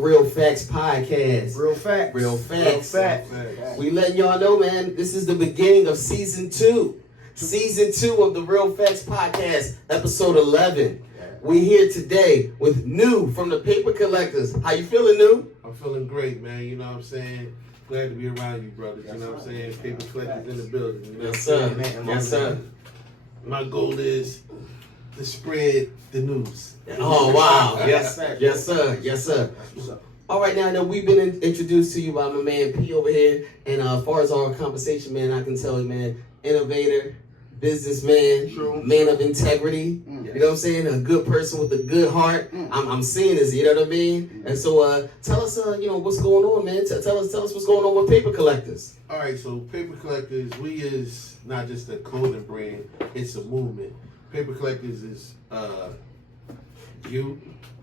Real Factz podcast. Real facts. Real facts. Real facts. We letting y'all know, man, this is the beginning of season 2. Season 2 of the Real Factz podcast, episode 11. We here today with New from the Paper Collectors. How you feeling, New? I'm feeling great, man. You know what I'm saying? Glad to be around you, brothers. You know what I'm saying? Paper Collectors in the building. You know Yes, sir. what I'm saying? Yes, sir. My goal is to spread the news. Oh, wow. Yes, sir. Yes, sir. Yes, sir. All right, now we've been introduced to you by my man P over here. And as far as our conversation, man, I can tell you, man, innovator, businessman, man of integrity. You know what I'm saying? A good person with a good heart. I'm seeing this, you know what I mean? And so tell us, what's going on, man. Tell us what's going on with Paper Collectors. All right, so Paper Collectors, we is not just a clothing brand, it's a movement. Paper Collectors is you,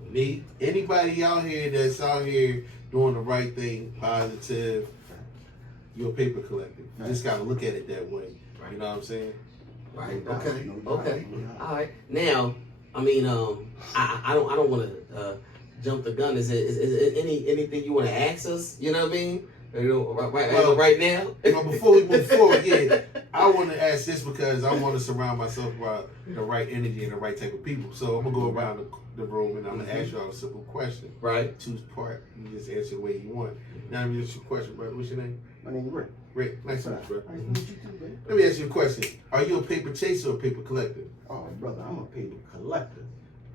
me, anybody out here that's out here doing the right thing, positive, you're a paper collector. You just gotta look at it that way. You know what I'm saying? Right. Okay. Okay. All right. Now, I mean, I don't want to jump the gun. Is anything you want to ask us? You know what I mean? Right now. Well, before we move forward, I want to ask this because I want to surround myself by the right energy and the right type of people. So I'm gonna go around the room and I'm gonna ask y'all a simple question. Right. Choose part. You just answer the way you want. Now let me ask you a question, brother. What's your name? My name is Rick. Rick. Nice to meet you, bro. Nice to meet you too, man. Let me ask you a question. Are you a paper chaser or a paper collector? Oh, brother, I'm a paper collector.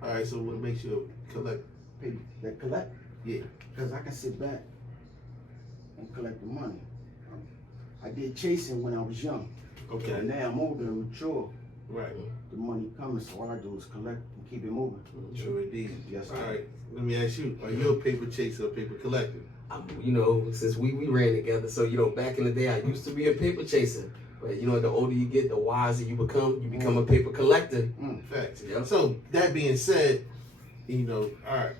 All right. So what makes you a collector? Paper that collect? Yeah. Because I can sit back and collect the money. I did chasing when I was young. Okay. And now I'm older and mature. Right. The money coming, so all I do is collect and keep it moving. Sure indeed. Yes, sir. All right. Let me ask you. Are you a paper chaser or a paper collector? Since we ran together, so back in the day, I used to be a paper chaser. But the older you get, the wiser you become. You become a paper collector. Facts. Yep. So that being said, all right.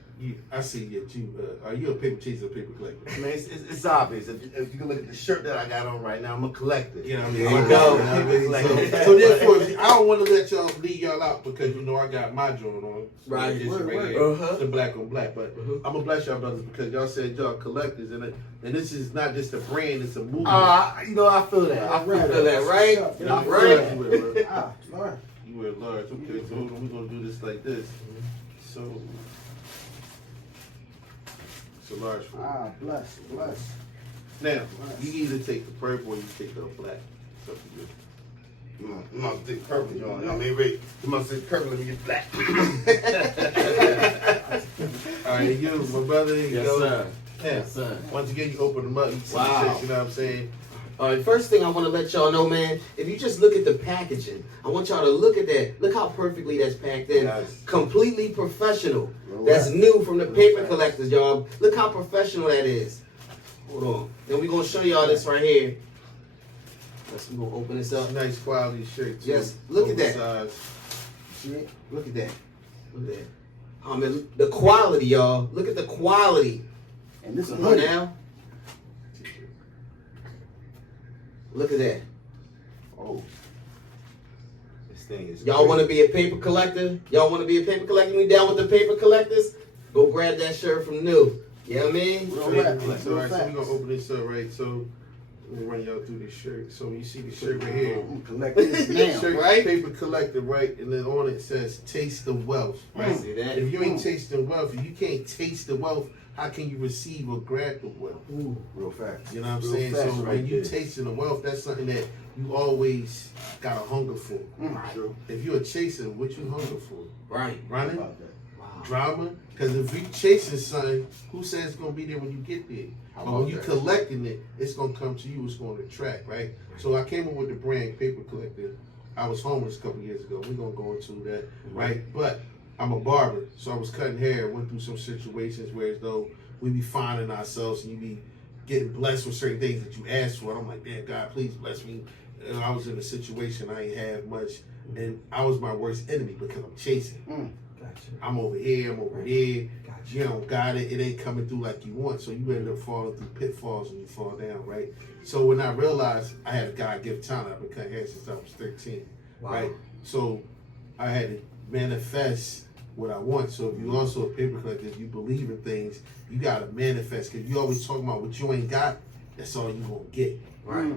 I see that you. Are you a paper chaser or paper collector? I mean, it's obvious. If you can look at the shirt that I got on right now, I'm a collector. You know what I There mean? you go. I'm a collector. So therefore, I don't want to let y'all leave y'all out because I got my joint on. So Right. it's Word, right word. here. Uh-huh. The black on black. But I'm gonna bless y'all brothers because y'all said y'all collectors and this is not just a brand, it's a movement. I feel that. I feel Feel that, that. right? Yeah, Right. You wear large. Lord. You wear large. Okay, so hold on, we're gonna do this like this. So it's a large for you. Bless. Now, you either take the purple or you take the black. It's up to you. You must take purple, John. I mean, Rick, you must take purple and get black. All right, you, my brother, here you Yes, go. sir. Yeah. Yes, sir. Once again, you open them up, you see Wow. the shit, you know what I'm saying? All right, first thing I want to let y'all know, man, if you just look at the packaging, I want y'all to look at that. Look how perfectly that's packed in. Yes. Completely professional. Real That's right. new from the Paper Collectors, y'all. Look how professional that is. Hold on. Then we're going to show y'all this right here. We're going to open this up. Nice quality shirt, too. Yes, look at that. Oversized. See it? Look at that. Look at that. I mean, the quality, y'all. Look at the quality. And this is a Come on hoodie. now. Look at that. Oh. This thing is Y'all want to be a paper collector? Y'all want to be a paper collector? We down with the Paper Collectors? Go grab that shirt from New. You know what I mean? Real All facts. right, so Real we're facts. gonna open this up, right? So let me run y'all through this shirt. So you see the shirt right here. I'm collecting this now. Shirt, right? Paper collector, right? And then on it says "Taste the Wealth." Right? See that? If you ain't tasting wealth, if you can't taste the wealth, how can you receive or grab the wealth? Real facts. You know what I'm Real saying? So facts when right you there. tasting the wealth, that's something that you always got a hunger for. True. If you're a chaser, what you hunger for? Right. Running? About that. Wow. Drama? Because if you chasing something, who says it's gonna be there when you get there? How But about when you that? collecting it, it's gonna come to you. It's gonna attract, right? So I came up with the brand Paper Collector. I was homeless a couple years ago. We're gonna go into that, right? But I'm a barber, so I was cutting hair. Went through some situations where as though we be finding ourselves and you be getting blessed with certain things that you asked for. And I'm like, damn, God, please bless me. And I was in a situation I ain't had much, and I was my worst enemy because I'm chasing. Gotcha. I'm over here, I'm over there. Gotcha. You don't got it. It ain't coming through like you want. So you end up falling through pitfalls when you fall down, right? So when I realized I had a God-given talent, I've been cutting hair since I was 13, Wow. right? So I had to manifest what I want. So if you also a paper collector, if you believe in things, you gotta manifest. Cause you always talking about what you ain't got, that's all you gonna get. Right.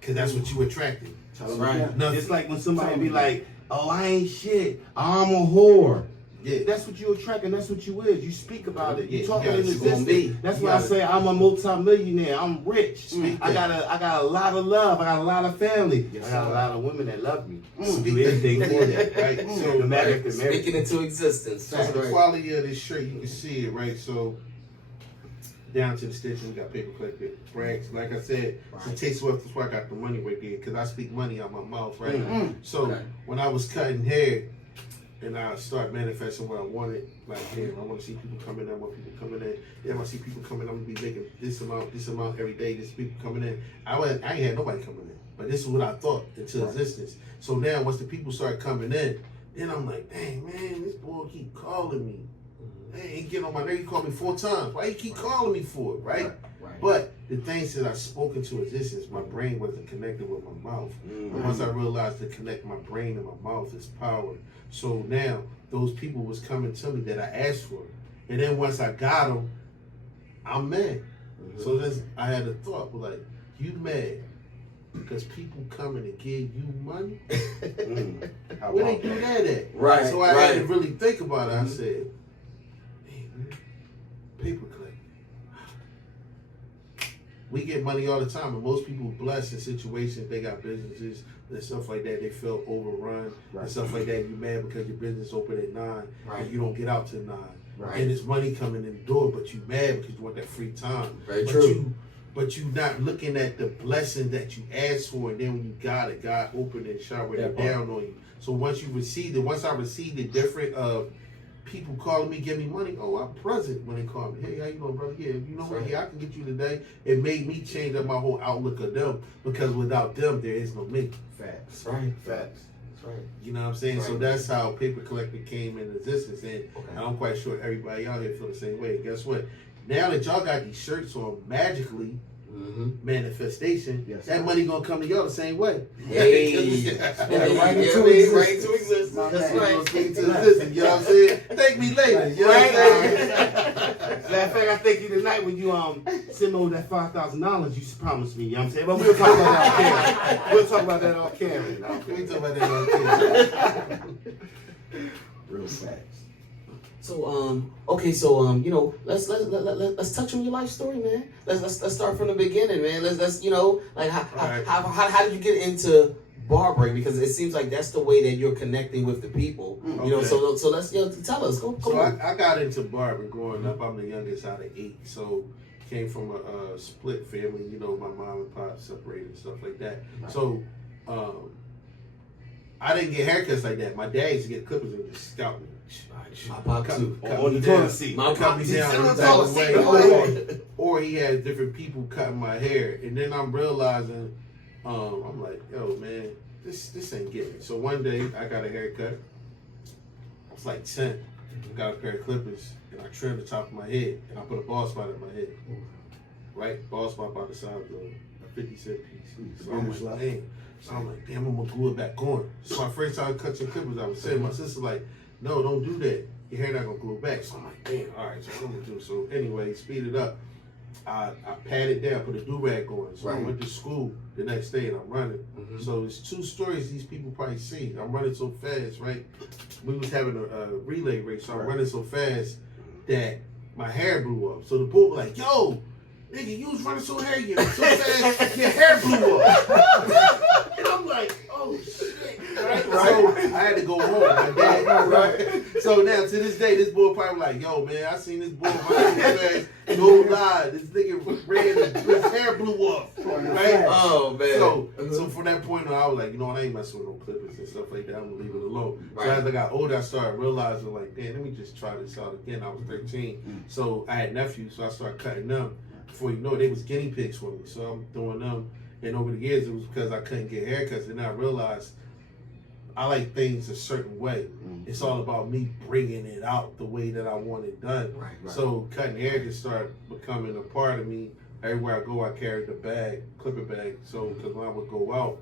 Cause that's what you attracted. That's right. Nothing. It's like when somebody be like, "Oh, I ain't shit. I'm a whore." Yeah. That's what you attract, and that's what you is. You speak about it. You Yeah, talk you it in gotta existence. be. That's You why I gotta- say I'm a multi-millionaire. I'm rich. Speak I that. got a lot of love. I got a lot of family. Yes, I got a sir. lot of women that love me. Speak Do anything for that. Right. So No matter if they're married. Speaking into existence. So That's the right. quality of this shirt, you can see it, right? So down to the stitching, we got paper collector, brags. Like I said, it's a taste of that's why I got the money right there, because I speak money out my mouth, right? So Okay. when I was cutting hair and I start manifesting what I wanted, like, damn, I want to see people coming in, I want people coming in. Damn, I see people coming in, I'm gonna be making this amount every day. This people coming in. I ain't had nobody coming in, but this is what I thought into existence. So now once the people start coming in, then I'm like, dang man, this boy keep calling me. Hey, he getting on my nerve. He called me 4 times. Why you keep calling me for it, right? Right. But the things that I spoke into existence, my brain wasn't connected with my mouth. And once I realized to connect my brain and my mouth is power. So now those people was coming to me that I asked for. And then once I got them, I'm mad. So then I had a thought, like, you mad because people coming to give you money? Where they do that at? Right. So I right. had to really think about it. I said, hey man, paper collector. We get money all the time, and most people blessed in situations, they got businesses and stuff like that, they feel overrun and stuff like that. You mad because your business open at 9 Right. and you don't get out till 9. Right. And there's money coming in the door, but you mad because you want that free time. Very but true. But you not looking at the blessing that you asked for, and then when you got it, God opened and showered it down on you. So once you received it, once I received the different of people calling me, give me money, oh, I'm present when they call me. Hey, how you doing, brother? Yeah, you know what? Yeah, I can get you today. It made me change up my whole outlook of them, because without them, there is no me. Facts. That's right. Facts. That's right. You know what I'm saying? So Right. that's how Paper Collector came into existence, and I'm quite sure everybody out here feel the same way. Guess what? Now that y'all got these shirts on, magically, manifestation, Yes, that sir. money gonna come to y'all the same way. Hey. Right into existence. Right into existence. My That's man. right. Speak to existence, you know what I'm saying? Thank me later. You know what I'm saying? Matter of fact, I thank you tonight when you send me over that $5,000 you promised me. You know what I'm saying? But we'll talk about that off camera. We'll talk about that off camera. You know? We talk about that on camera. Real facts. So okay, so you know, let's touch on your life story, man. Let's start from the beginning, man. Let's you know, like how did you get into barbering? Because it seems like that's the way that you're connecting with the people. You know, Okay. so let's tell us. Come So on. I got into barbering growing up. I'm the youngest out of 8, so came from a split family. You know, my mom and pop separated and stuff like that. So I didn't get haircuts like that. My dad used to get clippers and just scalp me. My pop too. On the toilet seat. My Cut pop me too. down On any the type toilet of seat. way. Or he had different people cutting my hair, and then I'm realizing, I'm like, yo, man, this ain't getting it. So one day I got a haircut. I was like 10. Got a pair of clippers, and I trimmed the top of my head, and I put a bald spot in my head. Right, bald spot by the side of a 50-cent piece. So I'm like, dang. So I'm like, damn, I'm gonna glue it back on. So my first time cutting clippers, I was saying, my sister like, no, don't do that. Your hair not gonna glue back. So I'm like, damn, all right, so what I'm gonna do. So anyway, speed it up. I patted down, put a do-rag on. So I went to school the next day and I'm running. So it's 2 stories these people probably see. I'm running so fast, right? We was having a relay race, so I'm running so fast that my hair blew up. So the bull was like, yo, nigga, you was running so fast, your hair blew up. And I'm like, oh shit. Right? So I had to go home. My dad, right? So now to this day, this boy probably like, yo, man, I seen this boy running so fast. No lie, this nigga ran and his hair blew off. Right? Oh man. So from that point on, I was like, you know what, I ain't messing with no clippers and stuff like that. I'm gonna leave it alone. Right. So as I got older, I started realizing like, damn, let me just try this out again. I was 13. So I had nephews, so I started cutting them. Before you know it, they was guinea pigs for me. So I'm doing them. And over the years, it was because I couldn't get haircuts. And I realized I like things a certain way. It's all about me bringing it out the way that I want it done. Right. So cutting hair just started becoming a part of me. Everywhere I go, I carried the bag, clipper bag. So because when I would go out,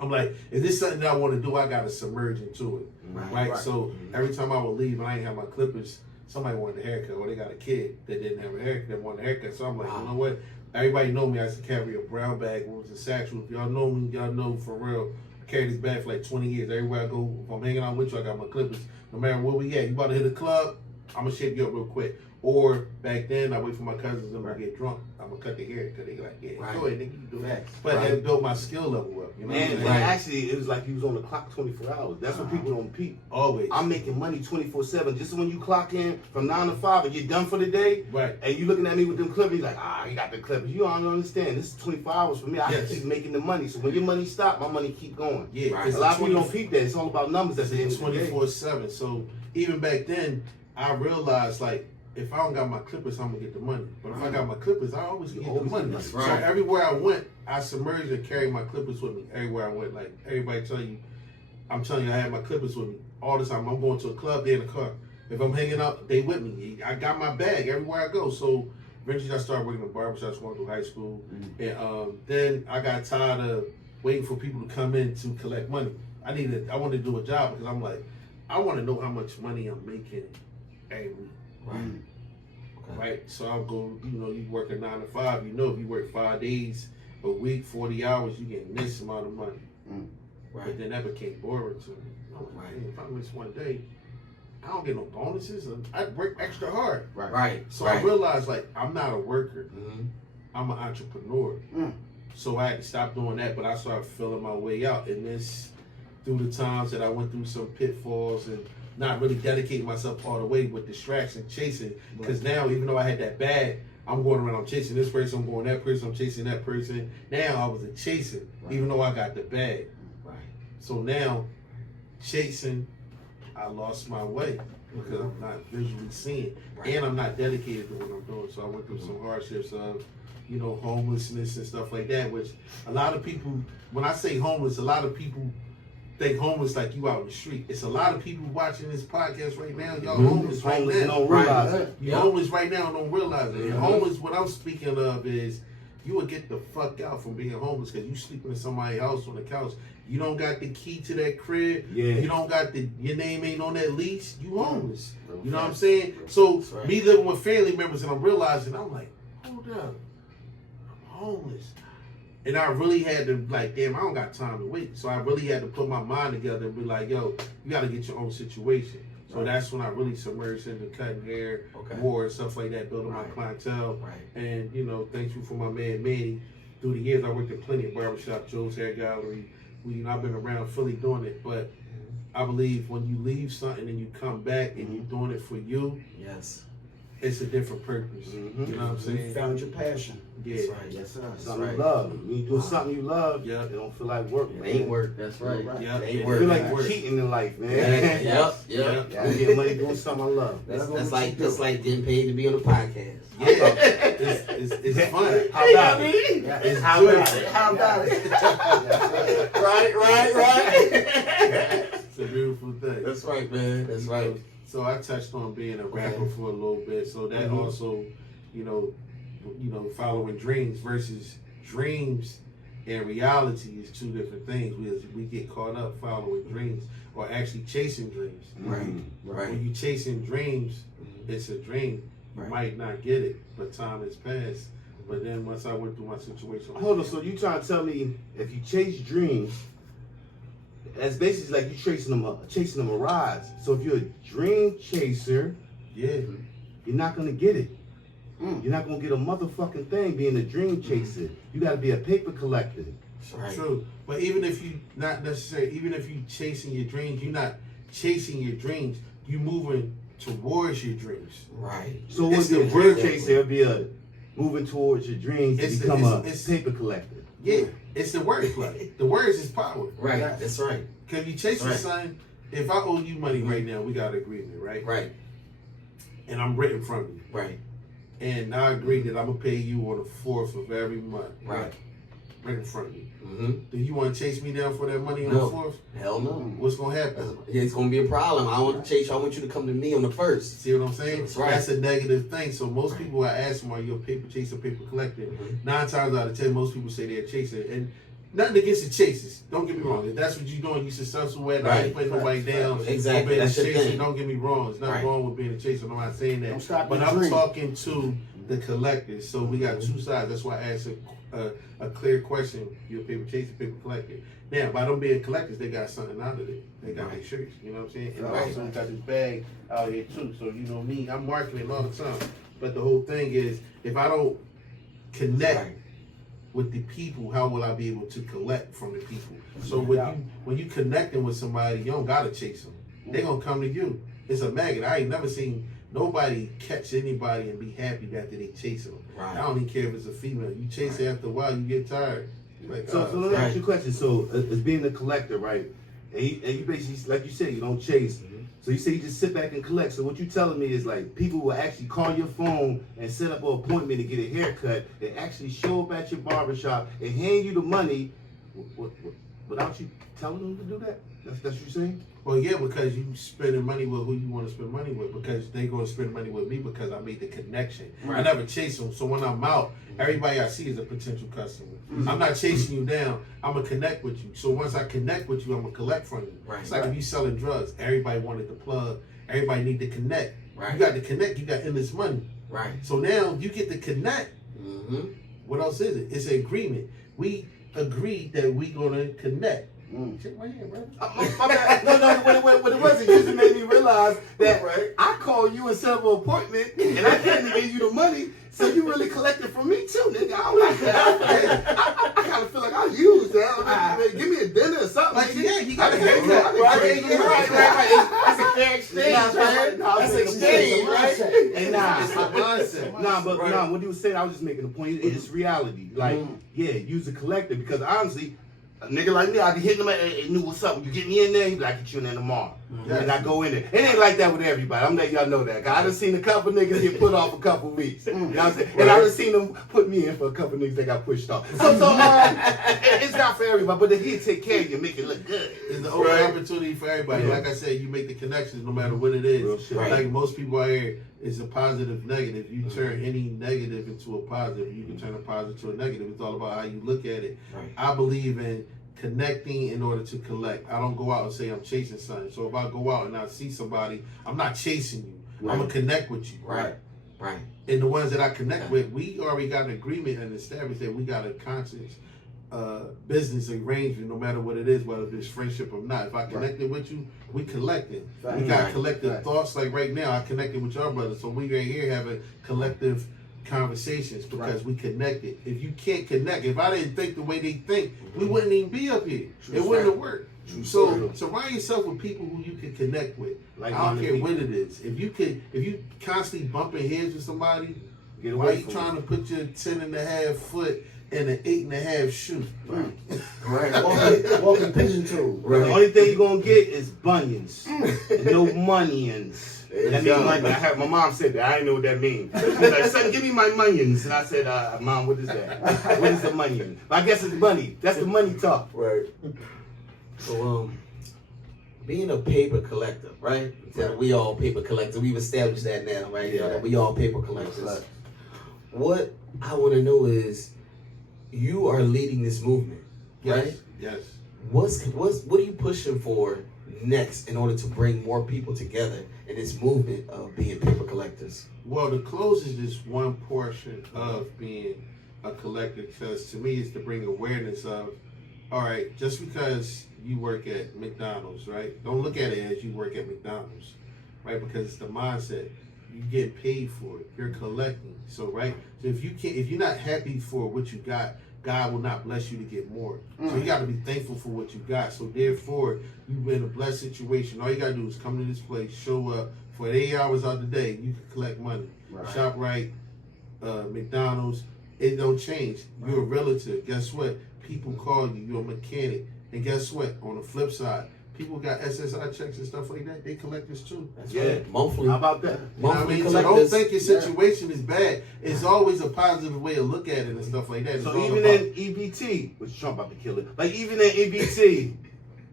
I'm like, is this something that I want to do? I got to submerge into it, right? So every time I would leave and I ain't have my clippers, somebody wanted a haircut, or they got a kid that didn't have a haircut, that wanted a haircut. So I'm like, you know what? Everybody know me. I used to carry a brown bag, what was a satchel. If y'all know me, y'all know for real. I carry this bag for like 20 years. Everywhere I go, if I'm hanging out with you, I got my clippers. No matter where we at, you about to hit a club, I'm gonna shape you up real quick. Or back then, I wait for my cousins and I get drunk. I'm gonna cut their hair because they like, yeah, go ahead, nigga, you do that. But it built my skill level up. You know And actually, it was like you was on the clock 24 hours. That's what people don't peep. Always. I'm making money 24/7. Just when you clock in from 9 to 5 and you're done for the day, and you looking at me with them clippers, like, you got the clippers. You don't understand. This is 24 hours for me. I keep making the money. So when your money stop, my money keep going. Yeah, a lot of people don't peep that. It's all about numbers at the end of the day. 24/7. So even back then, I realized like, if I don't got my clippers, I'm gonna get the money. But if I got my clippers, I always get the money. That's So right. everywhere I went, I submerged and carried my clippers with me. Everywhere I went, like everybody tell you, I'm telling you, I have my clippers with me all the time. I'm going to a club, they're in the car. If I'm hanging out, they with me. I got my bag everywhere I go. So eventually, I started working in barbershops going through high school, and then I got tired of waiting for people to come in to collect money. I wanted to do a job because I'm like, I want to know how much money I'm making every week. Right, so I'll go, you work a 9 to 5, if you work 5 days a week, 40 hours, you get this amount of money. But then that became boring to me. I was like, if I miss one day, I don't get no bonuses, and I work extra hard. So I realized, like, I'm not a worker, I'm an entrepreneur. So I had to stop doing that, but I started filling my way out. And this, through the times that I went through some pitfalls and not really dedicating myself all the way with distraction, chasing. Because now, even though I had that bag, I'm going around, I'm chasing this person, I'm going that person, I'm chasing that person. Now I was a chaser, even though I got the bag. So now, chasing, I lost my way because I'm not visually seeing, and I'm not dedicated to what I'm doing. So I went through some hardships of, homelessness and stuff like that, which a lot of people, when I say homeless, a lot of people think homeless like you out in the street. It's a lot of people watching this podcast right now. Y'all homeless right now. Don't realize it. You're homeless right now and don't realize it. And homeless, what I'm speaking of is you would get the fuck out from being homeless because you sleeping in somebody's house on the couch. You don't got the key to that crib. You don't got your name ain't on that lease. You homeless. You know what I'm saying? So me living with family members and I'm realizing, I'm like, hold up, I'm homeless. And I really had to, like, damn, I don't got time to wait. So I really had to put my mind together and be like, yo, you got to get your own situation. So that's when I really submerged into cutting hair, more and stuff like that, building my clientele. And, thank you for my man, Manny. Through the years, I worked at plenty of barbershop, Joe's Hair Gallery. I've been around Philly doing it. But I believe when you leave something and you come back and you're doing it for you, it's a different purpose. You know what I'm saying? You found your passion. That's right. Yes, sir. Something you love. When you do something you love, it don't feel like work. It ain't work. That's right. It ain't I work. feel like you're cheating in life, man. I get money doing something I love. That's like getting paid to be on a podcast. It's fun. How about it? It's How good. about it? How about it? Right. It's a beautiful thing. That's right, man. That's right. So I touched on being a rapper for a little bit. So that also, following dreams versus dreams and reality is two different things. We get caught up following dreams or actually chasing dreams. When you chasing dreams, it's a dream. You might not get it, but time has passed. But then once I went through my situation, hold on. So you trying to tell me if you chase dreams, that's basically like you chasing them a rise. So if you're a dream chaser, you're not gonna get it. You're not gonna get a motherfucking thing being a dream chaser. You gotta be a paper collector. True. But even if you chasing your dreams, you're not chasing your dreams. You moving towards your dreams. So what's the dream chaser? It'll be a moving towards your dreams to become a paper collector. Yeah, it's the wordplay. The words is power. That's right. Cause you chasing something. If I owe you money right now, we got an agreement, right? And I'm written from you. And I agree that I'm gonna pay you on the 4th of every month. Right in front of you. Do you want to chase me down for that money on the 4th? Hell no. What's gonna happen? It's gonna be a problem. I don't want to chase you. I want you to come to me on the 1st. See what I'm saying? That's right. That's a negative thing. So most people, I ask them, are you a paper chaser, paper collector? 9 times out of 10, most people say they're a chaser. And Nothing against the chasers. Don't get me wrong. If that's what you're doing, you successful at it. I ain't putting nobody down. Exactly. Being a That's your chaser. thing. Don't get me wrong. There's nothing wrong with being a chaser. I'm not saying Don't that. stop But your I'm dream. talking to the collectors. So we got two sides. That's why I asked a clear question. You're a paper chaser, paper collector. Now, by them being collectors, they got something out of it. They got their shirts. You know what I'm saying? And Right. also got this bag out here too. So you know me, I'm marketing all the time. But the whole thing is, if I don't connect with the people, how will I be able to collect from the people? So when you connecting with somebody, you don't gotta chase them. They gonna come to you. It's a magnet. I ain't never seen nobody catch anybody and be happy after they chase them. Right. I don't even care if it's a female. You chase it after a while, you get tired. Like, So let me ask you a question. So as being a collector, right? And you basically, like you said, you don't chase. So you say you just sit back and collect. So what you telling me is like people will actually call your phone and set up an appointment to get a haircut and actually show up at your barbershop and hand you the money without you telling them to do that? That's what you're saying? well, yeah, because you spending money with who you want to spend money with, because they gonna spend money with me because I made the connection. I never chase them. So when I'm out, everybody I see is a potential customer. I'm not chasing you down. I'm gonna connect with you. So once I connect with you, I'm gonna collect from you. Right. It's like if you selling drugs, everybody wanted the plug. Everybody need to connect. Right. You got to connect. You got endless money. Right. So now you get to connect. Mm-hmm. What else is it? It's an agreement. We agreed that we gonna connect. Check my hand, bro. My bad. No, what it was, it just made me realize that I called you and set up an appointment and I came to give you the money, so you really collected from me too, nigga. I don't like that. I kind of feel like I used that. Give me a dinner or something. Like, yeah, you got to Right. That's a fair exchange, man. That's exchange, right? And It's a mindset. what you were saying, I was just making a point. It's reality. Like, yeah, use a collector, because honestly, a nigga like me, I be hitting him and knew what's up. You get me in there, he be like, I get you in there tomorrow. And I go in there. It ain't like that with everybody. I'm letting y'all know that. I done seen a couple niggas get put off a couple weeks. You know what I'm saying? And I done seen them put me in for a couple niggas that got pushed off. So it's not for everybody, but he'll take care of you, make it look good. It's the only opportunity for everybody. Like I said, you make the connections no matter what it is. Like most people out here, it's a positive negative. You turn any negative into a positive. You can turn a positive to a negative. It's all about how you look at it. Right. I believe in connecting in order to collect. I don't go out and say I'm chasing something. So if I go out and I see somebody, I'm not chasing you. I'm gonna connect with you. Right. Right. And the ones that I connect with, we already got an agreement and established that we got a conscious business arrangement, no matter what it is, whether it's friendship or not. If I connected with you, we collected. We got collective thoughts. Like right now, I connected with your brother, so we right here having collective conversations because we connected. If you can't connect, if I didn't think the way they think, we wouldn't even be up here. It wouldn't have worked. So surround yourself with people who you can connect with. I don't care what it is. If you constantly bumping heads with somebody, why are you trying to put your 10.5 foot in an 8.5 shoe? Right. Walking pigeon toe. The only thing you're gonna get is bunions. No moneyins. That mean money. My mom said that. I didn't know what that means. She was like, son, give me my monions. And I said, Mom, what is that? What is the money? I guess it's money. That's the money talk. Right. So, being a paper collector, right? We all paper collectors. We've established that now, right? You know, that we all paper collectors. What I want to know is, you are leading this movement, right? Yes. What are you pushing for next in order to bring more people together in this movement of being paper collectors? Well, the clothes is just one portion of being a collector, because to me it's to bring awareness of, all right, just because you work at McDonald's, right? Don't look at it as you work at McDonald's, right? Because it's the mindset. You get paid for it. You're collecting. So, right? So if you're not happy for what you got, God will not bless you to get more. So you got to be thankful for what you got. So therefore, you're in a blessed situation. All you got to do is come to this place, show up for 8 hours out the day. You can collect money. Shop right, McDonald's. It don't change. You're a relative. Guess what? People call you. You're a mechanic. And guess what? On the flip side, people got SSI checks and stuff like that. They collectors too. That's right. Monthly. How about that? You know what I mean? So don't think your situation is bad. It's always a positive way to look at it and stuff like that. It's So all even about, in EBT, which Trump about to kill it, like even in EBT,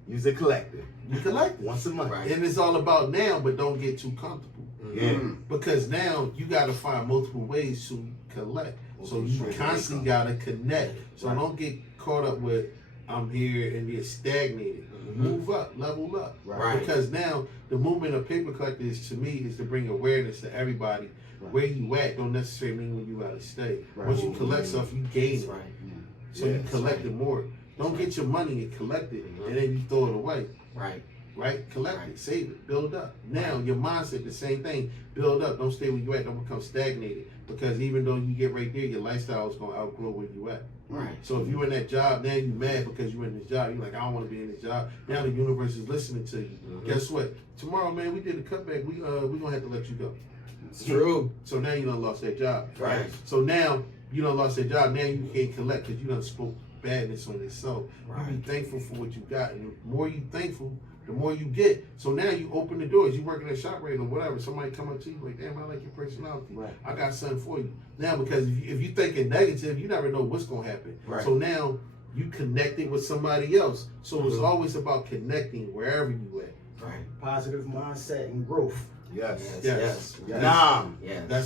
use a collector. you collect it. Once a month. Right. And it's all about now, but don't get too comfortable. Yeah. Because now you got to find multiple ways to collect. So you constantly got to connect. So don't get caught up with I'm here and you're stagnated. Move up, level up. Right. Because now the movement of paper collectors to me is to bring awareness to everybody. Where you at don't necessarily mean when you out of state. Once you collect stuff, you gain it. So you collect it more. Don't get your money and collect it and then you throw it away. Right? Collect it, save it, build up. Now your mindset, the same thing. Build up. Don't stay where you at. Don't become stagnated. Because even though you get right there, your lifestyle is gonna outgrow where you at. So if you're in that job, now you mad because you're in this job. You're like, I don't want to be in this job. Now the universe is listening to you. Guess what? Tomorrow, man, we did a cutback. We gonna have to let you go. It's true. So now you done lost that job. Right. So now you done lost that job. Now you can't collect because you done spoke badness on yourself. You be thankful for what you got, and the more you thankful, the more you get. So now you open the doors. You work in a shop right or whatever. Somebody come up to you like, damn, I like your personality. I got something for you. Now, because if you thinking negative, you never know what's gonna happen. So now you connecting with somebody else. So it's always about connecting wherever you at. Positive mindset and growth. Yes. That's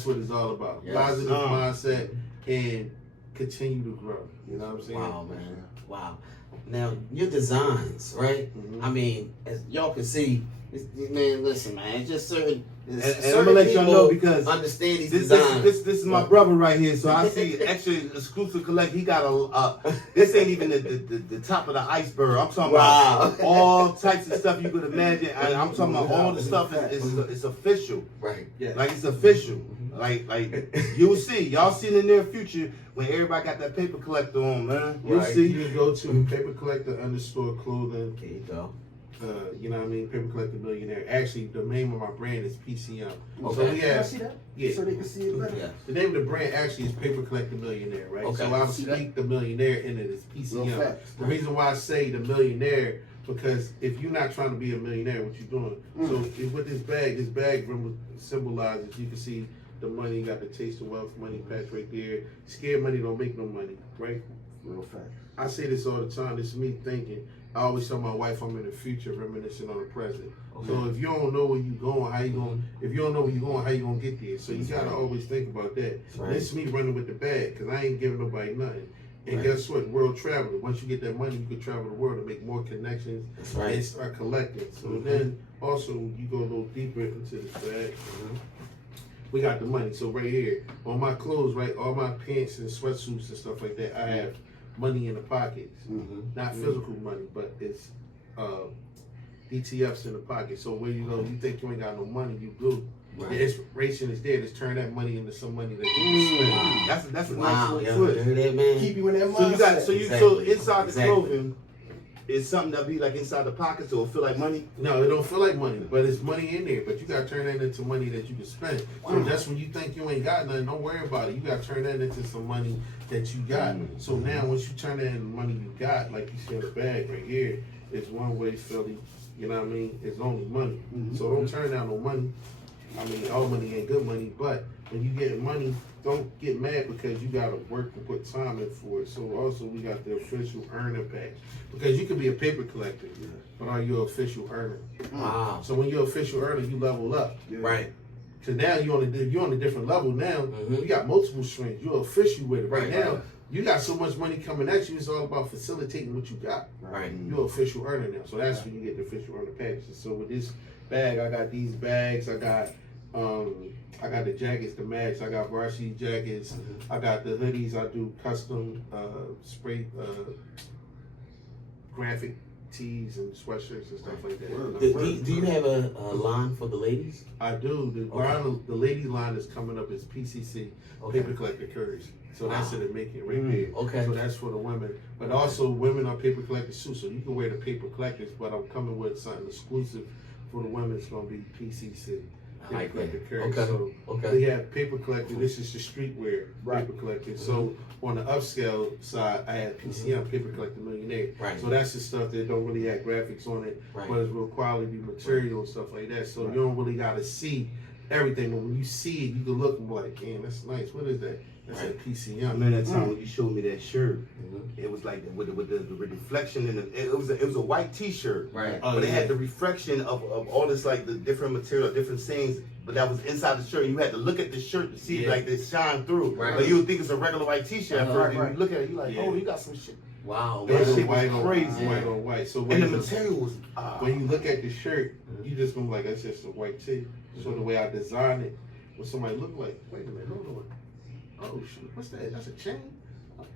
what it's all about. Positive mindset and continue to grow. You know what I'm saying? Wow, man. Wow. Now, your designs, right? I mean, as y'all can see, man, listen, man, it's just certain. And I'm gonna let y'all know because understand these this designs. This is my brother right here. So I see extra exclusive collect. He got a this ain't even the top of the iceberg. I'm talking about all types of stuff you could imagine. And I'm talking about all the stuff is official. Like it's official. Like you'll see. Y'all see in the near future when everybody got that paper collector on, man. You'll see. You can go to papercollector_clothing. There you go. You know what I mean? Paper Collector Millionaire. Actually, the name of my brand is PCM. So we Can I have, see that? yeah. So they can see it better. The name of the brand actually is Paper Collector Millionaire, right? Okay. So I'll speak the millionaire in it as Real PCM. facts. The reason why I say the millionaire, because if you're not trying to be a millionaire, what you doing? So with this bag symbolizes, you can see the money, you got the taste of wealth money patch right there. Scared money don't make no money, right? Real fact. I say this all the time. This is me thinking. I always tell my wife I'm in the future, reminiscing on the present. So if you don't know where you going, how you going? If you don't know where you going, how you gonna get there? So you gotta always think about that. This is me running with the bag because I ain't giving nobody nothing. And guess what? World traveler. Once you get that money, you can travel the world and make more connections and start collecting. So then also you go a little deeper into this bag. We got the money. So right here on my clothes, right, all my pants and sweatsuits and stuff like that, I have money in the pockets, not physical money, but it's ETFs in the pocket. So where you know you think you ain't got no money, you do. The inspiration is there. Just turn that money into some money that you can spend. That's a nice little twist. Keep you in that mindset. So you got so inside the clothing is something that be like inside the pocket, so it feel like money. No, it don't feel like money, but it's money in there. But you gotta turn that into money that you can spend. So that's when you think you ain't got nothing. Don't worry about it. You gotta turn that into some money that you got. So now once you turn that into money you got, like you see in the bag right here, it's one way Philly. You know what I mean? It's only money. So don't turn down no money. I mean, all money ain't good money, but when you get money, don't get mad because you gotta work and put time in for it. So also we got the official earner patch. Because you could be a paper collector, but are you an official earner? Wow. So when you're an official earner, you level up. Right. So now you're on a different level now. You got multiple streams. You're official with it. Right now, you got so much money coming at you, it's all about facilitating what you got. Right. You're an official earner now. So that's when you get the official earner patches. So with this bag, I got these bags, I got the jackets to match. I got varsity jackets. I got the hoodies. I do custom spray graphic tees and sweatshirts and stuff like that. Do you have a line for the ladies? I do. The lady line is coming up as PCC, Paper Collector Curries. So that's it, make it right there. Okay. So that's for the women. But also women are paper collectors too. So you can wear the paper collectors, but I'm coming with something exclusive for the women. It's gonna be PCC. Paper Collector Curries. So we have Paper Collector. This is the streetwear paper collector. So on the upscale side, I have PCM, Paper Collector Millionaire. So that's the stuff that don't really have graphics on it, but it's real quality material and stuff like that. So you don't really gotta see everything, but when you see it, you can look and be like, damn, that's nice. What is that? That's a PCM. I remember that time when you showed me that shirt. It was like with the reflection in it was a white T-shirt, but it had the reflection of all this like the different material, different things. But that was inside the shirt. You had to look at the shirt to see like they shine through. But you would think it's a regular white T-shirt. At first, and you look at it, you like, oh, you got some shit. Wow. That man. shit white was on crazy. white on white. So And the when, material was. when you look at the shirt, you just gonna be like, that's just a white tee. So the way I designed it, when somebody look like, wait a minute, hold on. Oh shoot, what's that? That's a chain?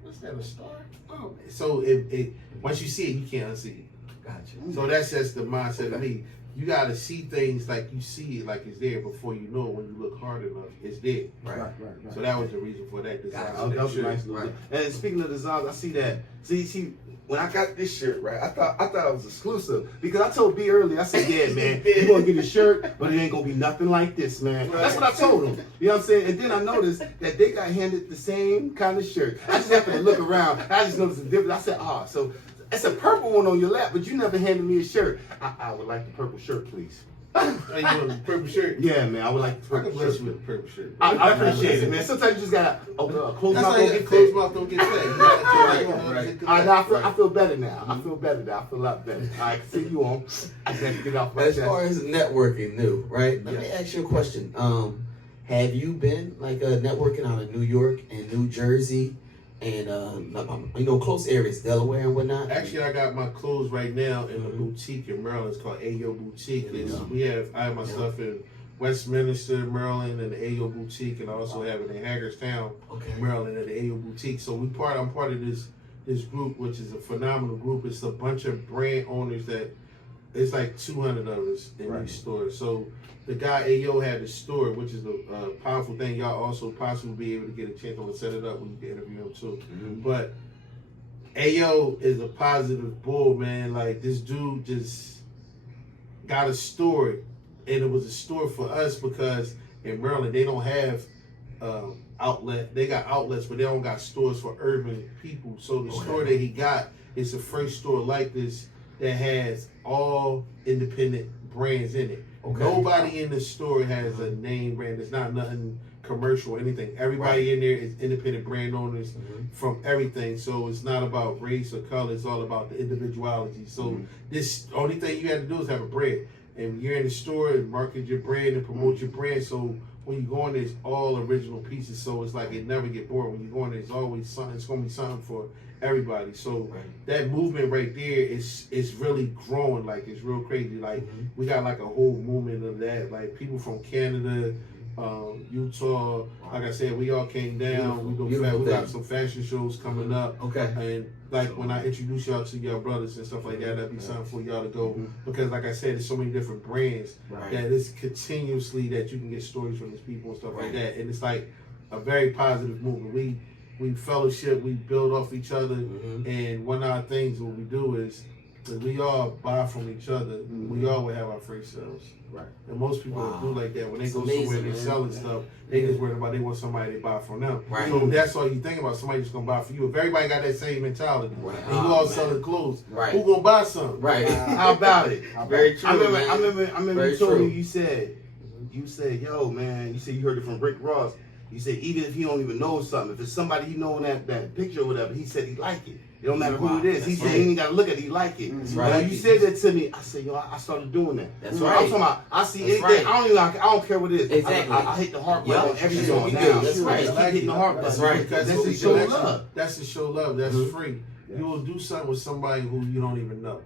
What's that, a star? Oh, so it once you see it, you can't unsee it. Gotcha. So that's just the mindset of me. You gotta see things like you see it, like it's there before you know it. When you look hard enough, it's there. Right. So that was the reason for that design. Gotcha. Oh, that was a nice little. Right. And speaking of designs, I see that. See, when I got this shirt, right, I thought it was exclusive because I told B earlier. I said, "Yeah, man, you gonna get a shirt, but it ain't gonna be nothing like this, man." Right. That's what I told him. You know what I'm saying? And then I noticed that they got handed the same kind of shirt. I just happened to look around. I just noticed the difference. I said, "Ah, so it's a purple one on your lap, but you never handed me a shirt. I would like the purple shirt, please." Oh, you want the purple shirt? Yeah, man, I would like the I can purple bless shirt. you with the purple shirt. I appreciate it, man. Sometimes you just gotta close That's my how door, you get close fed. mouth don't get fed. You gotta Right. I feel better now. I feel better now. I feel a lot better. I can see you on. I just have to get off my As chest. far as networking, new, right? Let me ask you a question. Have you been like networking out of New York and New Jersey and close areas, Delaware and whatnot? Actually, I got my clothes right now in a boutique in Maryland. It's called Ayo Boutique. I have my stuff in Westminster, Maryland, and the Ayo Boutique, and I also have it in Hagerstown, Maryland, at the Ayo Boutique. So I'm part of this group, which is a phenomenal group. It's a bunch of brand owners that it's like 200 of us in these stores. So the guy Ayo had a store, which is a powerful thing. Y'all also possibly be able to get a chance to set it up when you can interview him too. But Ayo is a positive bull, man. Like, this dude just got a store, and it was a store for us because in Maryland they don't have outlet. They got outlets, but they don't got stores for urban people. So the store that he got is the first store like this that has all independent brands in it. Nobody in the store has a name brand. It's not nothing commercial or anything. Everybody in there is independent brand owners from everything. So it's not about race or color. It's all about the individuality. So this only thing you have to do is have a brand. And you're in the store and market your brand and promote your brand. So when you go in there, it's all original pieces. So it's like it never get bored. When you go in there, it's always something. It's gonna be something for everybody. So that movement right there is really growing. Like, it's real crazy. Like we got like a whole movement of that. Like people from Canada, Utah. Like I said, we all came down. We got some fashion shows coming up. And like when I introduce y'all to your brothers and stuff like that, that'd be something for y'all to go. Because like I said, there's so many different brands that it's continuously that you can get stories from these people and stuff like that. And it's like a very positive movement. We fellowship, we build off each other, and one of our things what we do is we all buy from each other. We all will have our free sales. And most people don't do like that. When they go somewhere and they selling stuff, they just worry about they want somebody to buy from them. So that's all you think about. Somebody just gonna buy for you. If everybody got that same mentality, and you all selling clothes, who gonna buy something? How about it? Very true. I remember you told true. me, you said, yo, man, you said you heard it from Rick Ross. You said even if he don't even know something, if it's somebody you know in that picture or whatever, he said he like it. It don't matter who it is. He said he ain't got to look at it, he like it. When you said that to me, I said, yo, I started doing that. That's I'm right. talking about, I see anything, I don't care what it is. Exactly. I hit the heart button on every That's song what we now. do. That's right. I just keep hitting the heart button. That's right. Because That's to show love. That's to show love. That's free. You will do something with somebody who you don't even know.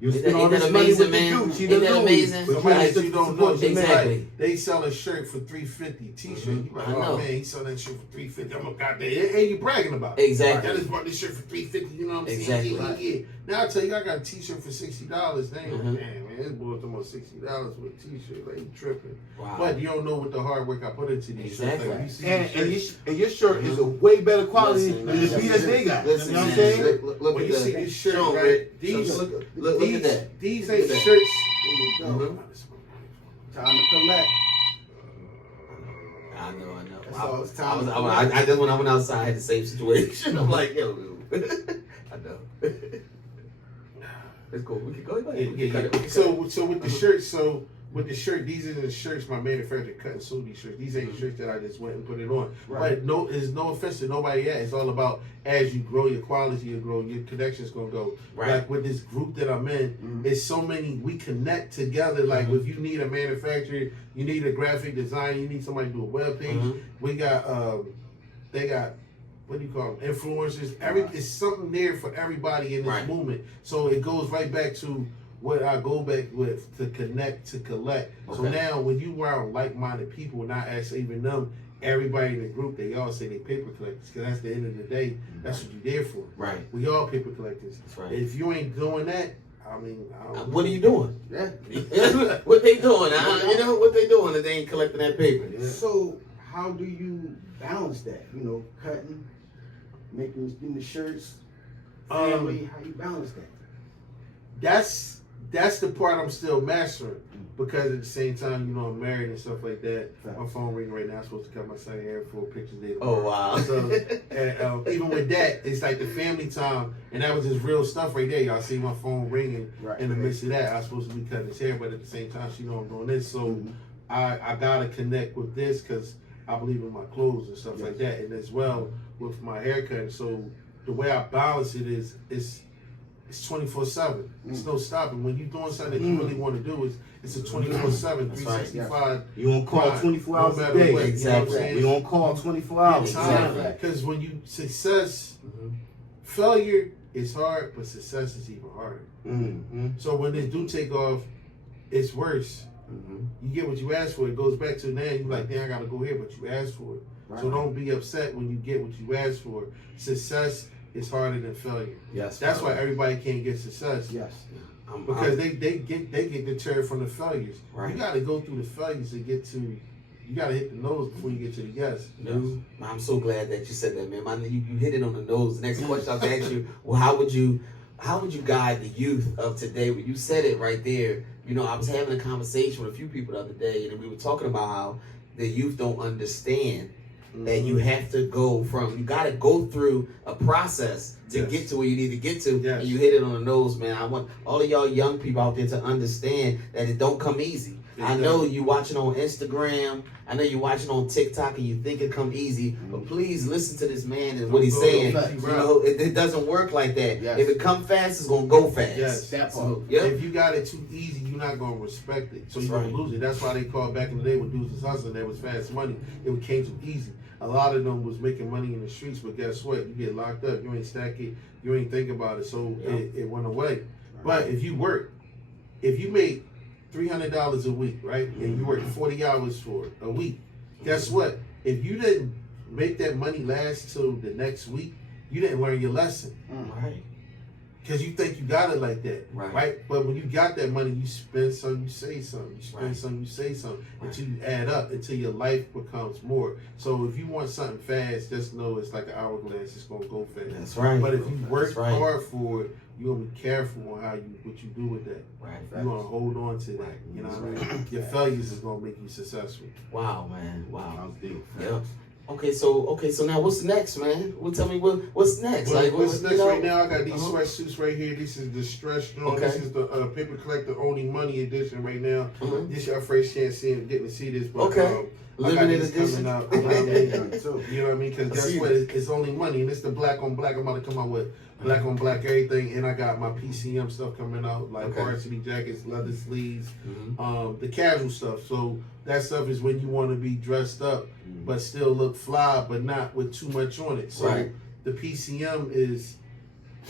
You Ain't spend all that this money amazing, with the man? Gucci, Ain't that amazing? Somebody that you don't know. Exactly. Like, they sell a shirt for $350. T-shirt. You like, I know. oh man, he sell that shirt for $350. I'm like, goddamn, and you bragging about it. Exactly. I just bought this shirt for $350. You know what I'm saying? Exactly. Yeah. Now I tell you, I got a T-shirt for $60. Damn, man, this boy talking about $60 with a T-shirt. Like, you tripping. But you don't know what the hard work I put into these shirts. Like, you see and your shirt is a way better quality than the beat that they got. Listen, You know what I'm saying? Look when at you that. see this shirt, Show 'em, right? Rick. These, Look at that. These Look ain't at that. shirts. Time to collect. I know. all it's time to I just when I went outside, I had the same situation. I'm like, yo, I know. It's cool. We can go ahead. So with the shirts, these are the shirts my manufacturer cut and sold these shirts. These ain't shirts that I just went and put it on. But there's no offense to nobody yet. It's all about as you grow, your quality will grow, your connection's gonna go. Like with this group that I'm in, it's so many, we connect together. Like if you need a manufacturer, you need a graphic design, you need somebody to do a web page. We got they got what do you call them? Influencers. It's something there for everybody in this movement. So it goes right back to what I go back with, to connect, to collect. So now when you around like-minded people, not actually even them, everybody in the group, they all say they paper collectors, because that's the end of the day, that's what you're there for. Right. We all paper collectors. That's right. If you ain't doing that, I mean, what are you doing? Yeah. What they doing? You know what they doing if they ain't collecting that paper? Yeah. So how do you balance that? You know, cutting, making the shirts, family. How you balance that? That's the part I'm still mastering, because at the same time, you know, I'm married and stuff like that. My phone ringing right now. I'm supposed to cut my son hair for pictures later. Oh wow! So even with that, it's like the family time, and that was just real stuff right there. Y'all see my phone ringing in the midst of that. I was supposed to be cutting his hair, but at the same time, she know I'm doing this. So I gotta connect with this, because I believe in my clothes and stuff like that, and as well with my haircut. So the way I balance it is it's 24/7. There's no stopping. When you're doing something that you really want to do, it's a 24/7, 365. You don't call 24 hours a day. Exactly. You don't call 24 hours. Exactly. Because when you failure is hard, but success is even harder. So when they do take off, it's worse. You get what you asked for. It goes back to now, you're like, damn, I gotta go here, but you asked for it. So don't be upset when you get what you asked for. Success is harder than failure. Yes. That's why everybody can't get success. Yes. Because they get deterred from the failures. Right. You gotta go through the failures to get to. You gotta hit the nose before you get to the yes. No, I'm so glad that you said that, man. You hit it on the nose. The next question I was ask you, well, how would you guide the youth of today? When you said it right there, you know, I was having a conversation with a few people the other day, and we were talking about how the youth don't understand that you have to you got to go through a process to get to where you need to get to. Yes. And you hit it on the nose, man. I want all of y'all young people out there to understand that it don't come easy. I know you watching on Instagram. I know you're watching on TikTok and you think it come easy. But please listen to this man and what he's saying. You know, it doesn't work like that. Yes. If it come fast, it's gonna go fast. Yes. That part. If you got it too easy, you're not gonna respect it. So you're gonna lose it. That's why they called back in the day when dudes was hustling, there was fast money. It became too easy. A lot of them was making money in the streets, but guess what? You get locked up. You ain't stack it. You ain't think about it. So it went away. But if you work, if you make $300 a week, right, and you work 40 hours for it a week, guess what? If you didn't make that money last till the next week, you didn't learn your lesson. Right. Because you think you got it like that, right? But when you got that money, you spend some, you say some. You spend some, you say some, until you add up, until your life becomes more. So if you want something fast, just know it's like an hourglass. It's gonna go fast. That's right. But if you work hard for it, you're gonna be careful on what you do with that. Right. You're gonna hold on to that. You know what I mean? Your failures is gonna make you successful. Wow, man. Wow. Sounds deep. Yeah. Okay, so now what's next, man? Well, tell me what's next. Well, like what's next right now? I got these Uh-huh. sweatsuits right here. This is the stretch on. Okay. This is the paper collector only money edition right now. Mhm. This your first chance getting to see this. But, Okay. I got Limited this edition. coming out. You know what I mean? You know what I mean? Because guess see what? It's only money, and it's the black on black. I'm about to come out with black on black everything, and I got my PCM stuff coming out, like varsity jackets, leather sleeves, the casual stuff. So that stuff is when you want to be dressed up, but still look fly, but not with too much on it. So the PCM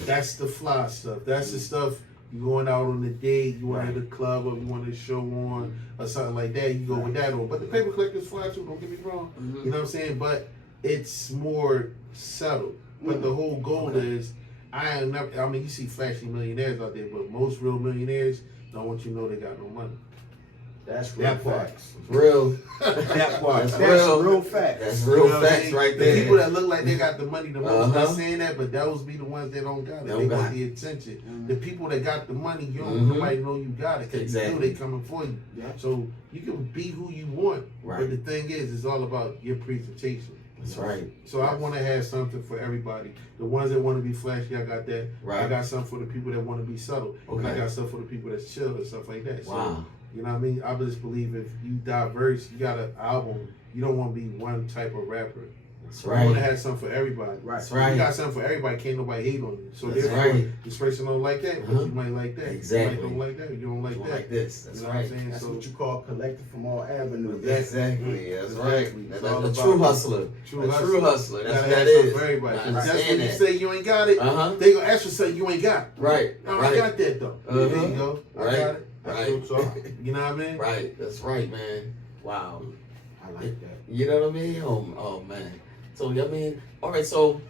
that's the fly stuff. That's the stuff you going out on a date, you want to hit a club, or you want to show on, or something like that. You go with that on. But the paper collector's fly too. Don't get me wrong. You know what I'm saying? But it's more subtle. But the whole goal is, I mean, you see flashy millionaires out there, but most real millionaires don't want you to know they got no money. That's real facts. Real. That part. That's That's real. real facts. That's real You know what I facts mean? right The there. people that look like they got the money the most, Uh-huh. not saying that, but those be the ones that don't got it. Don't They got want it. the attention. The people that got the money, you don't Mhm. nobody know you got it, because you know Exactly. they coming for you. Yeah. So you can be who you want, but the thing is, it's all about your presentation. That's right. So I want to have something for everybody. The ones that want to be flashy, I got that. Right. I got something for the people that want to be subtle. Okay. I got something for the people that's chill and stuff like that. So, Wow. you know what I mean? I just believe if you diverse, you got an album, you don't want to be one type of rapper. That's You want to right. have something for everybody. Right. That's If you right. got something for everybody, can't nobody hate on you. So That's therefore, right. this person don't like that, but Uh-huh. you might like that. Exactly. You might don't like that, you don't like Doing that. like this. That's You know right. what I'm saying? That's So what you call collective from all avenues. Exactly. That's Exactly. right. It's That's all a about true it. hustler. True A hustler. true hustler. You That's gotta what have that something is. for everybody. I 'Cause that's understand when you that. say you ain't got it, Uh-huh. they gonna ask for something you ain't got. Right. No, I Right. got that though. Uh-huh. There you go. I Right. got it. Right. You know what I mean? Right. That's right, man. Wow. I like that. You know what I mean? Oh man. So I mean, all right. So,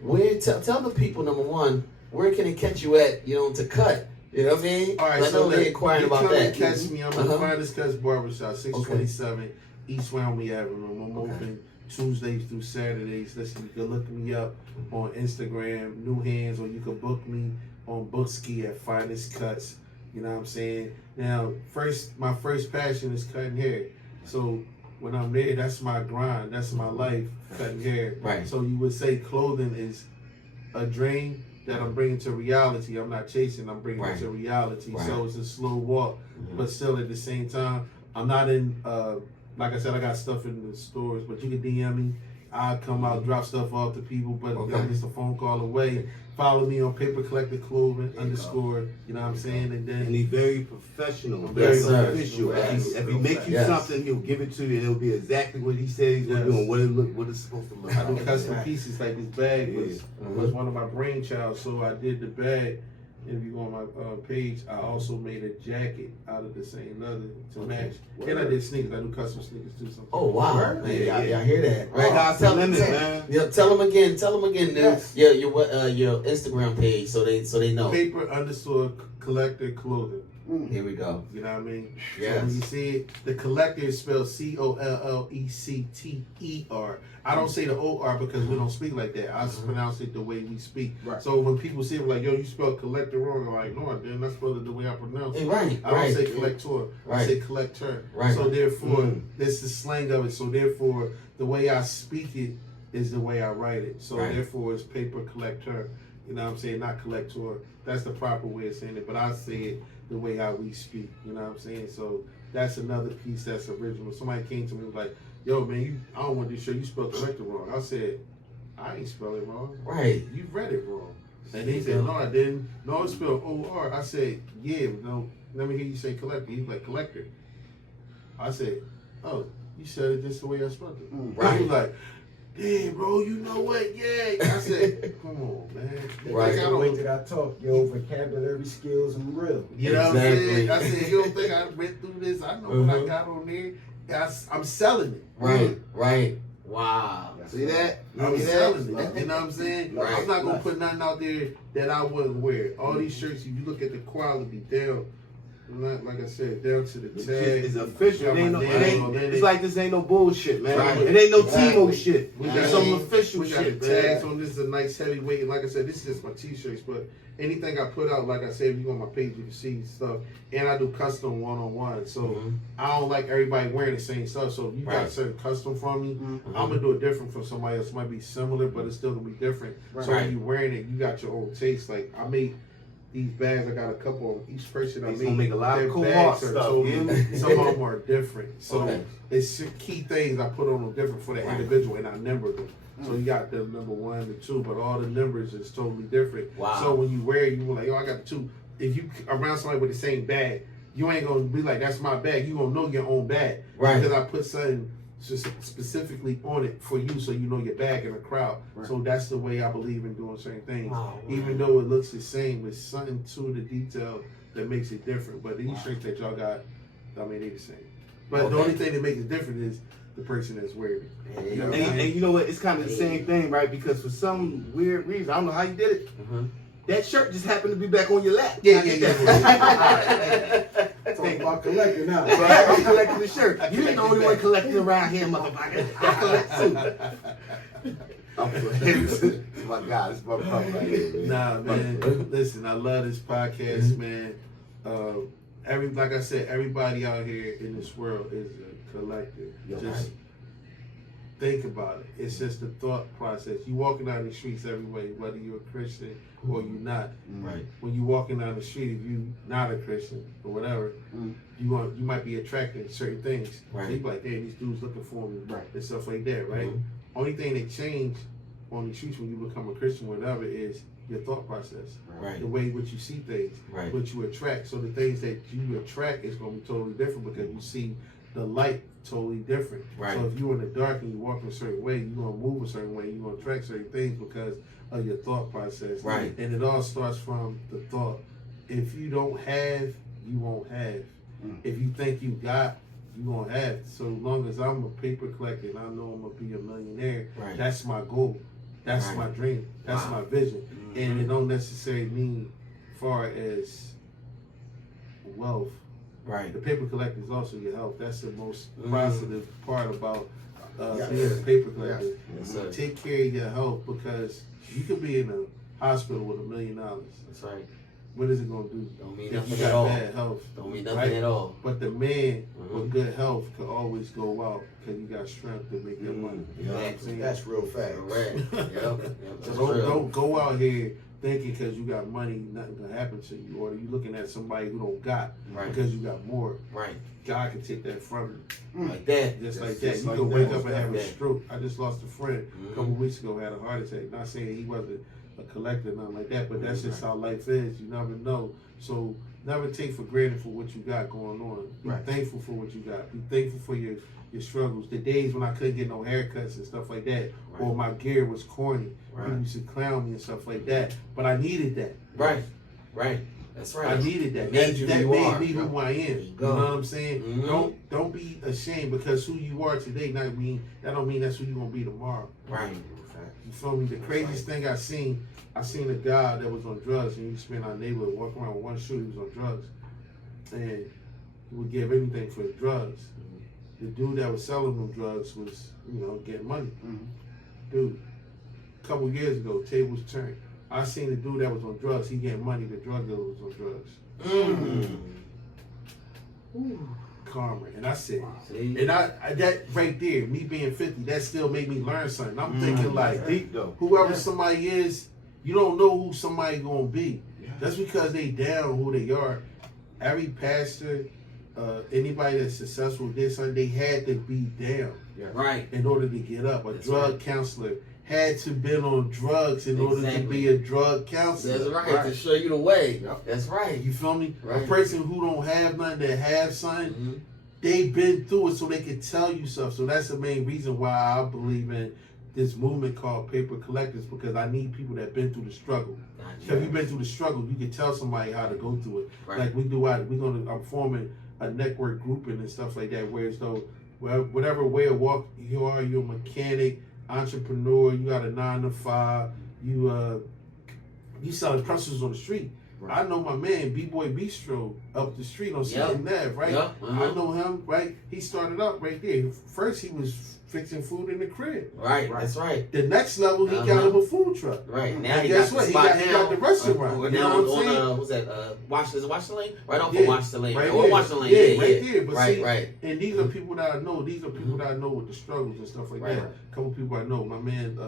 where tell the people, number one, where can they catch you at? You know, to cut. You know what I mean? All right, I so know they inquiring about come and that. catch me. I'm Uh-huh. at Finest Cuts Barbershop, 627 East Roundway Avenue. I'm Okay. open Tuesdays through Saturdays. Listen, you can look me up on Instagram, New Hands, or you can book me on Bookski at Finest Cuts. You know what I'm saying? Now, my first passion is cutting hair. So when I'm there, that's my grind. That's my life, cutting hair. Right. So you would say clothing is a dream that I'm bringing to reality. I'm not chasing, I'm bringing Right. it to reality. Right. So it's a slow walk, Mhm. but still at the same time, I'm not in, like I said, I got stuff in the stores, but you can DM me. I'll come out, drop stuff off to people, but Okay. I'm just a phone call away. Follow me on Paper Collector Clothing There you go. _ you know what I'm saying? And And then, he's very professional, Yes, very sir. official. Yes. If he make you Yes. something, he'll give it to you, and it'll be exactly what he said he's gonna Yes. do and what it's supposed to look I do like. custom pieces. Like this bag was Mhm. one of my brainchild, so I did the bag. If you go on my page, I also made a jacket out of the same leather to match. And I did sneakers. I do custom sneakers too. Sometimes. Oh wow, Word? man! Yeah, I hear that. Right? Sky's the limit, man. Yeah, tell them again. Tell them again, dude. Yes. Your Instagram page, so they know. Paper _ collector clothing. Here we go. You know what I mean? Yes. So when you see it, the collector is spelled COLLECTER. I don't say the OR because we don't speak like that. I pronounce it the way we speak. Right. So when people say like, yo, you spelled collector wrong, I'm like, no, I didn't. I spelled it the way I pronounce it. Right. I don't Right. say collector. I Right. say collector. Right. So therefore, Mm. that's the slang of it. So therefore, the way I speak it is the way I write it. So Right. therefore, it's paper collector. You know what I'm saying? Not collector. That's the proper way of saying it. But I say it the way how we speak. You know what I'm saying? So that's another piece that's original. Somebody came to me and was like, yo, man, I don't want this shirt. You spelled collector wrong. I said, I ain't spell it wrong. Right. You read it wrong. And he said, no, I didn't. No, it's spelled OR. I said, yeah, no, let me hear you say collector. He's like, collector. I said, oh, you said it just the way I spelled it. Right. He was like, damn, bro, you know what? Yeah. I said, come on, man. Right. Like, I The way don't, that I talk, your vocabulary skills and real. you know what I'm Exactly. saying? I said, you don't think I went through this? I know what I got on there. I'm selling it. Right. Right. Wow. See that? I'm See selling that? it. You know what I'm saying? Right. I'm not gonna put nothing out there that I wouldn't wear. All these shirts, if you look at the quality down, not like I said, down to the The tag. shit is official. Got It ain't my no, name on it. it's like this ain't no bullshit, man. Right. It ain't no Exactly. Timo shit. We It's got some the- official We got shit, the tags man. on. This is a nice heavyweight, and like I said, this is just my t-shirts. But anything I put out, like I said, if you go on my page, you can see stuff. And I do custom one-on-one, so Mhm. I don't like everybody wearing the same stuff. So if you Right. got certain custom from me, Mhm. I'm gonna do it different from somebody else. It might be similar, but it's still gonna be different. So Right. when you wearing it, you got your own taste. Like I made these bags. I got a couple of each person. I He's made. gonna make a lot of their cool bags art are stuff, totally- you know? Some of them are different. So Okay. it's key things I put on them different for the Right. individual, and I number them. So you got the number 1 and 2, but all the numbers is totally different. Wow. So when you wear it, you be like, yo, I got the 2. If you around somebody with the same bag, you ain't gonna be like, that's my bag. You gonna know your own bag. Right. Because I put something specifically on it for you, so you know your bag in the crowd. Right. So that's the way I believe in doing certain things. Wow, Even though it looks the same, there's something to the detail that makes it different. But these shirts that y'all got, I mean, they the same. But the Okay. only thing that makes it different is the person that's wearing it. Hey, You know yo. what I'm saying? And you know what? It's kind of the same thing, right? Because for some weird reason, I don't know how you did it. Mhm. That shirt just happened to be back on your lap. Yeah. Talking about collecting now. So I'm collecting the shirt. You ain't the only one collecting around here, motherfucker. I collect too. I'm playing. My God, it's my brother right here, man. Nah, man. Listen, I love this podcast, man. Like I said, everybody out here in this world is a collector. You're Just think about it. It's just the thought process. You walking down the streets every way, whether you're a Christian or you're not. Right. When you walking down the street, if you not a Christian or whatever, you might be attracted to certain things. Right. So you be like, hey, these dudes looking for me, Right. and stuff like that, right? Only thing that change on the streets when you become a Christian, whatever, is your thought process. Right. The way which you see things, Right. what you attract. So the things that you attract is going to be totally different because you see the light totally different. Right. So if you're in the dark and you walk in a certain way, you're going to move a certain way, you're going to attract certain things because of your thought process. Right. And it all starts from the thought. If you don't have, you won't have. If you think you got, you won't have. So long as I'm a paper collector and I know I'm going to be a millionaire, Right. that's my goal. That's Right. my dream. That's Wow. my vision. And it don't necessarily mean far as wealth. Right. The paper collector is also your health. That's the most positive part about Yes. being a paper collector. Yes, sir. Take care of your health because you could be in a hospital with $1 million. That's right. What is it gonna do? Don't mean If you nothing at got all. bad health. Don't mean nothing Right. at all. But the man with good health could always go out because you got strength to make your money. You know what I'm Exactly. saying? That's real facts. Correct. Yep. So don't go out here thinking because you got money, nothing gonna happen to you, or you looking at somebody who don't got Right. because you got more. Right. God can take that from you, Like that. just Just- like that. just You like can that. wake up Just and have like a that. stroke. I just lost a friend a couple weeks ago, had a heart attack. Not saying he wasn't a collector, nothing like that, but that's just how life is. You never know. So never take for granted for what you got going on. Be Right. thankful for what you got. Be thankful for your struggles. The days when I couldn't get no haircuts and stuff like that, Right. or my gear was corny. Right. People used to clown me and stuff like that. But I needed that. Right. Right. That's right. I needed that. It made you that who you made are. me who I am. There You you know go. what I'm saying? Mhm. Don't be ashamed because who you are today that don't mean that's who you're gonna be tomorrow. Right. You feel me? The craziest thing I seen a guy that was on drugs and he used to be in our neighborhood, walk around with one shoe, he was on drugs. And he would give anything for the drugs. The dude that was selling them drugs was, getting money. Dude, a couple years ago, tables turned. I seen the dude that was on drugs, he getting money, the drug dealer was on drugs. Karma. And I said, See? and I that right there, me being 50, that still made me learn something. I'm thinking like, Deep though. whoever somebody is, you don't know who somebody gonna be. That's because they down who they are. Every pastor, anybody that's successful did something, they had to be down Right. in order to get up. A That's drug right. counselor had to been on drugs in order to Exactly. be a drug counselor. That's right. To show you the way. That's right. You feel me? Right. A person who don't have nothing that have something, Mhm. they've been through it so they can tell you stuff. So that's the main reason why I believe in this movement called Paper Collectors, because I need people that been through the struggle. Gotcha. If you've been through the struggle, you can tell somebody how to go through it. Right. Like I'm forming a network grouping and stuff like that, where it's though, whatever way of walk you are, you're a mechanic, entrepreneur, you got a 9 to 5, you selling pretzels on the street. Right. I know my man, B-Boy Bistro, up the street on Yep. 2nd Ave, right? Yep. I know him, right? He started out right there. First, he was fixing food in the crib. Right. That's right. The next level, he got Uh-huh. him a food truck. Right. Now And he guess got what? the He spot got the restaurant. We're You now know what I'm saying? what's that? Washington Lane? Right off Yeah, of Washington Lane. right Or there. Washington Lane. Yeah, Yeah, right yeah. there. But Right, see, right. And these are people that I know. These are people that I know with the struggles and stuff like Right, that. right. A couple people I know. My man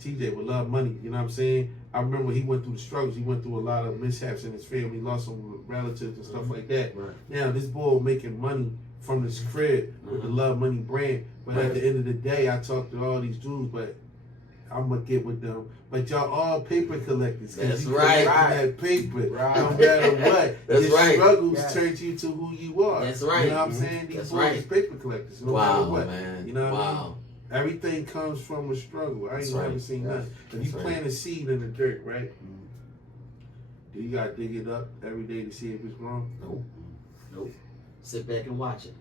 TJ would love money. You know what I'm saying? I remember he went through the struggles. He went through a lot of mishaps in his family. He lost some relatives and stuff like that. Right. Now this boy making money from this crib with the Love Money brand. But at the end of the day, I talk to all these dudes, but I'm gonna get with them. But y'all all paper collectors. 'Cause That's you right. collecting that paper. Right. No matter what. That's Your right. struggles Yes. turn you to who you are. That's right. You know what I'm saying? These That's boys right. is paper collectors. No Wow, matter what. man. You know what I mean? Wow. Everything comes from a struggle. I ain't That's never right. seen Yes. nothing. If That's you right. plant a seed in the dirt, right? Do you gotta dig it up every day to see if it's growing? Nope. Nope. Sit back and watch it.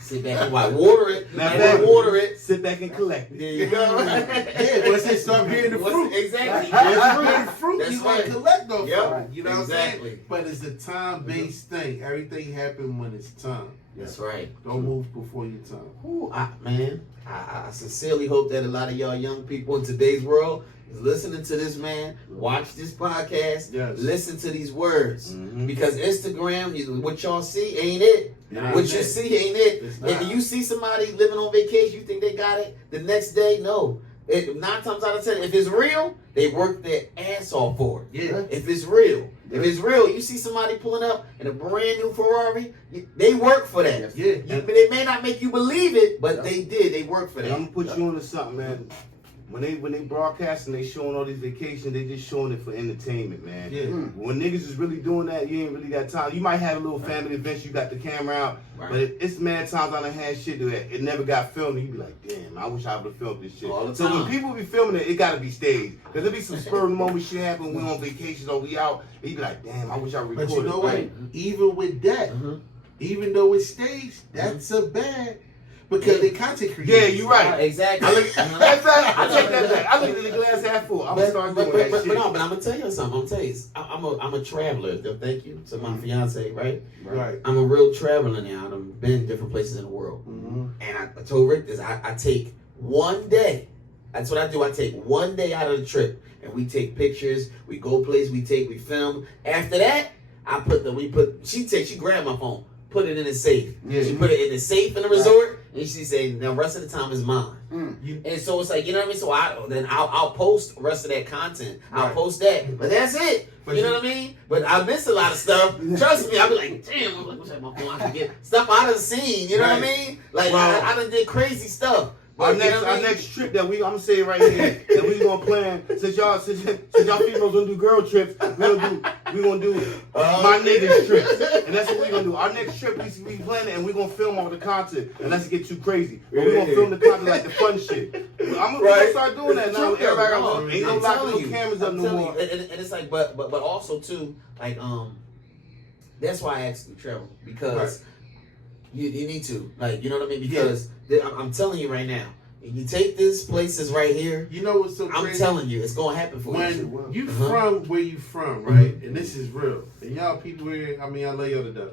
Sit back and watch. Water it. Now And that- water it. Sit back and collect it. There you go. Yeah, once they start bearing the fruit. Exactly. Once you bear the fruit, That's you gonna right. collect off Yep. of it. You know what I'm Exactly. saying? But it's a time-based thing. Everything happens when it's time. That's right. Don't move before your time. Ooh, man, I sincerely hope that a lot of y'all young people in today's world is listening to this man, watch this podcast, listen to these words. Because Instagram, what y'all see ain't it. What you see ain't it. If you see somebody living on vacation, you think they got it, the next day, no. 9 times out of 10, if it's real, they work their ass off for it. Yeah. If it's real. If it's real, you see somebody pulling up in a brand new Ferrari, they work for that. Yeah. They may not make you believe it, but they did. They work for that. I'm gonna put you onto something, man. When they broadcast and they showing all these vacations, they just showing it for entertainment, man. Yeah. When niggas is really doing that, you ain't really got time. You might have a little family events, you got the camera out, but it's mad times I done had shit that it never got filmed, and you be like, damn, I wish I would have filmed this shit. All the So time. when people be filming it, it gotta be staged. Cause there be some spur of the moment shit happen, we on vacations or we out, and you be like, damn, I wish I recorded. But you know what? Right. Even with that, even though it's staged, that's a bad. Because they content creators. Yeah, you're right. Exactly. I take that back. I look at the glass half full. I'm gonna start doing that shit. But I'm gonna tell you something. I'm a traveler. Thank you to my fiance, right? Right. I'm a real traveler now. I've been different places in the world. And I told Rick this. I take one day. That's what I do. I take one day out of the trip, and we take pictures. We go places. We film. After that, she grabbed my phone, put it in the safe. Yeah. She put it in the safe in the resort. And she said, "Now, rest of the time is mine." And so it's like, you know what I mean. So I'll post the rest of that content. I'll post that, but that's it. But you know what I mean? But I miss a lot of stuff. Trust me, I'll be like, "Damn, I'm like, what's that? My phone? I can get stuff out of the scene." You know what I mean? Like I done did crazy stuff. Our next trip that I'm gonna say right here that we gonna plan since y'all females gonna do girl trips, we gonna do my niggas trips, and that's what we gonna do. Our next trip we planning and we gonna film all the content, and let's get too crazy. But we gonna film the content like the fun shit. I'm gonna start doing that now. Everybody ain't gonna lock no cameras up no more. And it's like, but also too, like that's why I asked you to travel because you need to, like, you know what I mean? Because I'm telling you right now, if you take these places right here, you know what's so crazy? I'm telling you, it's gonna happen for you. When you from where you from, right? And this is real. And y'all people here, I mean, I love y'all to death.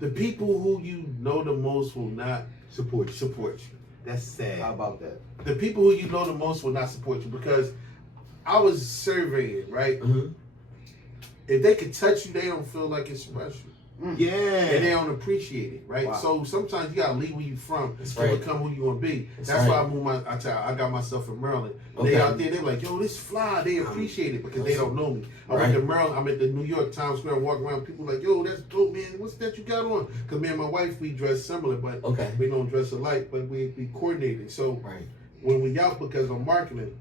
The people who you know the most will not support you. That's sad. How about that? The people who you know the most will not support you because I was surveying, right? If they could touch you, they don't feel like it's special. Yeah. And they don't appreciate it, right? Wow. So sometimes you gotta leave where you from to right. become who you wanna be. That's That's right. why I got myself in Maryland. Okay. They out there, they're like, yo, this fly. They appreciate it because they don't know me. I went to Maryland, I'm at the New York Times Square, walking around, people like, yo, that's dope, man. What's that you got on? Because me and my wife, we dress similar, but we don't dress alike, but we coordinated. So when we out because of marketing,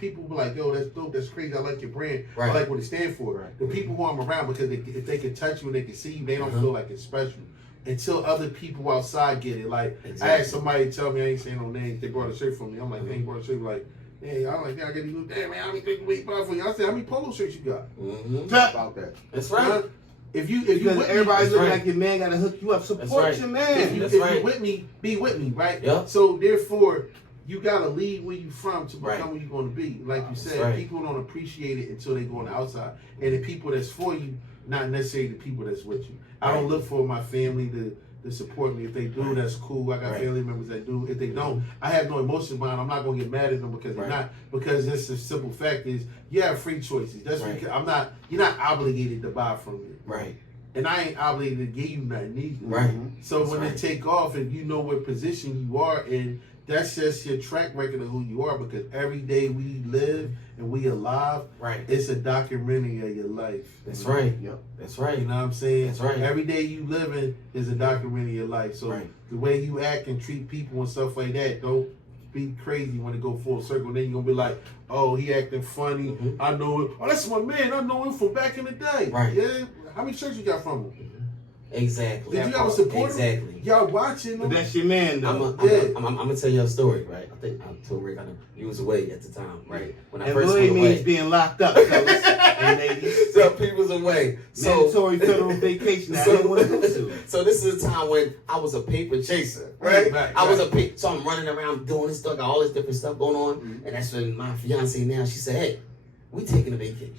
people be like, yo, that's dope, that's crazy, I like your brand, I like what it stands for. The people who I'm around, because if they can touch you and they can see you, they don't feel like it's special. Until other people outside get it. Like, I had somebody tell me, I ain't saying no names, they brought a shirt for me. I'm like, they ain't brought a shirt, like, hey, I'm like, yeah, I got these new, damn, man, how many people we buy for you? I said, how many polo shirts you got? How about that? That's right. If you everybody look like your man gotta hook you up, support your man. If you're with me, be with me, right? Yep. So therefore, you gotta leave where you from to become where you're gonna be. Like you said, people don't appreciate it until they go on the outside. And the people that's for you, not necessarily the people that's with you. I don't look for my family to support me. If they do, that's cool. I got family members that do. If they don't, I have no emotion behind them. I'm not gonna get mad at them because they're not. Because it's a simple fact is you have free choices. That's because you're not obligated to buy from me. Right. And I ain't obligated to give you nothing either. Right. So when they take off and you know what position you are in, that's just your track record of who you are, because every day we live and we alive, it's a documentary of your life. That's right. Yep. That's right. You know what I'm saying? That's right. Every day you living is a documentary of your life. So the way you act and treat people and stuff like that, don't be crazy when it go full circle. And then you're going to be like, oh, he acting funny. I know it. Oh, that's my man. I know him from back in the day. Right. Yeah. How many shirts you got from him? Exactly. Did you ever support him? Exactly. Y'all watching him? But that's your man, though. I'm gonna tell you a story, right? I think I told Rick he was away at the time, right? When I first went away. means being locked up, fellas and ladies. So people was away. Mandatory federal vacation. So this is a time when I was a paper chaser, right? I was so I'm running around doing this stuff, got all this different stuff going on, and that's when my fiance now, she said, "Hey, we taking a vacation,"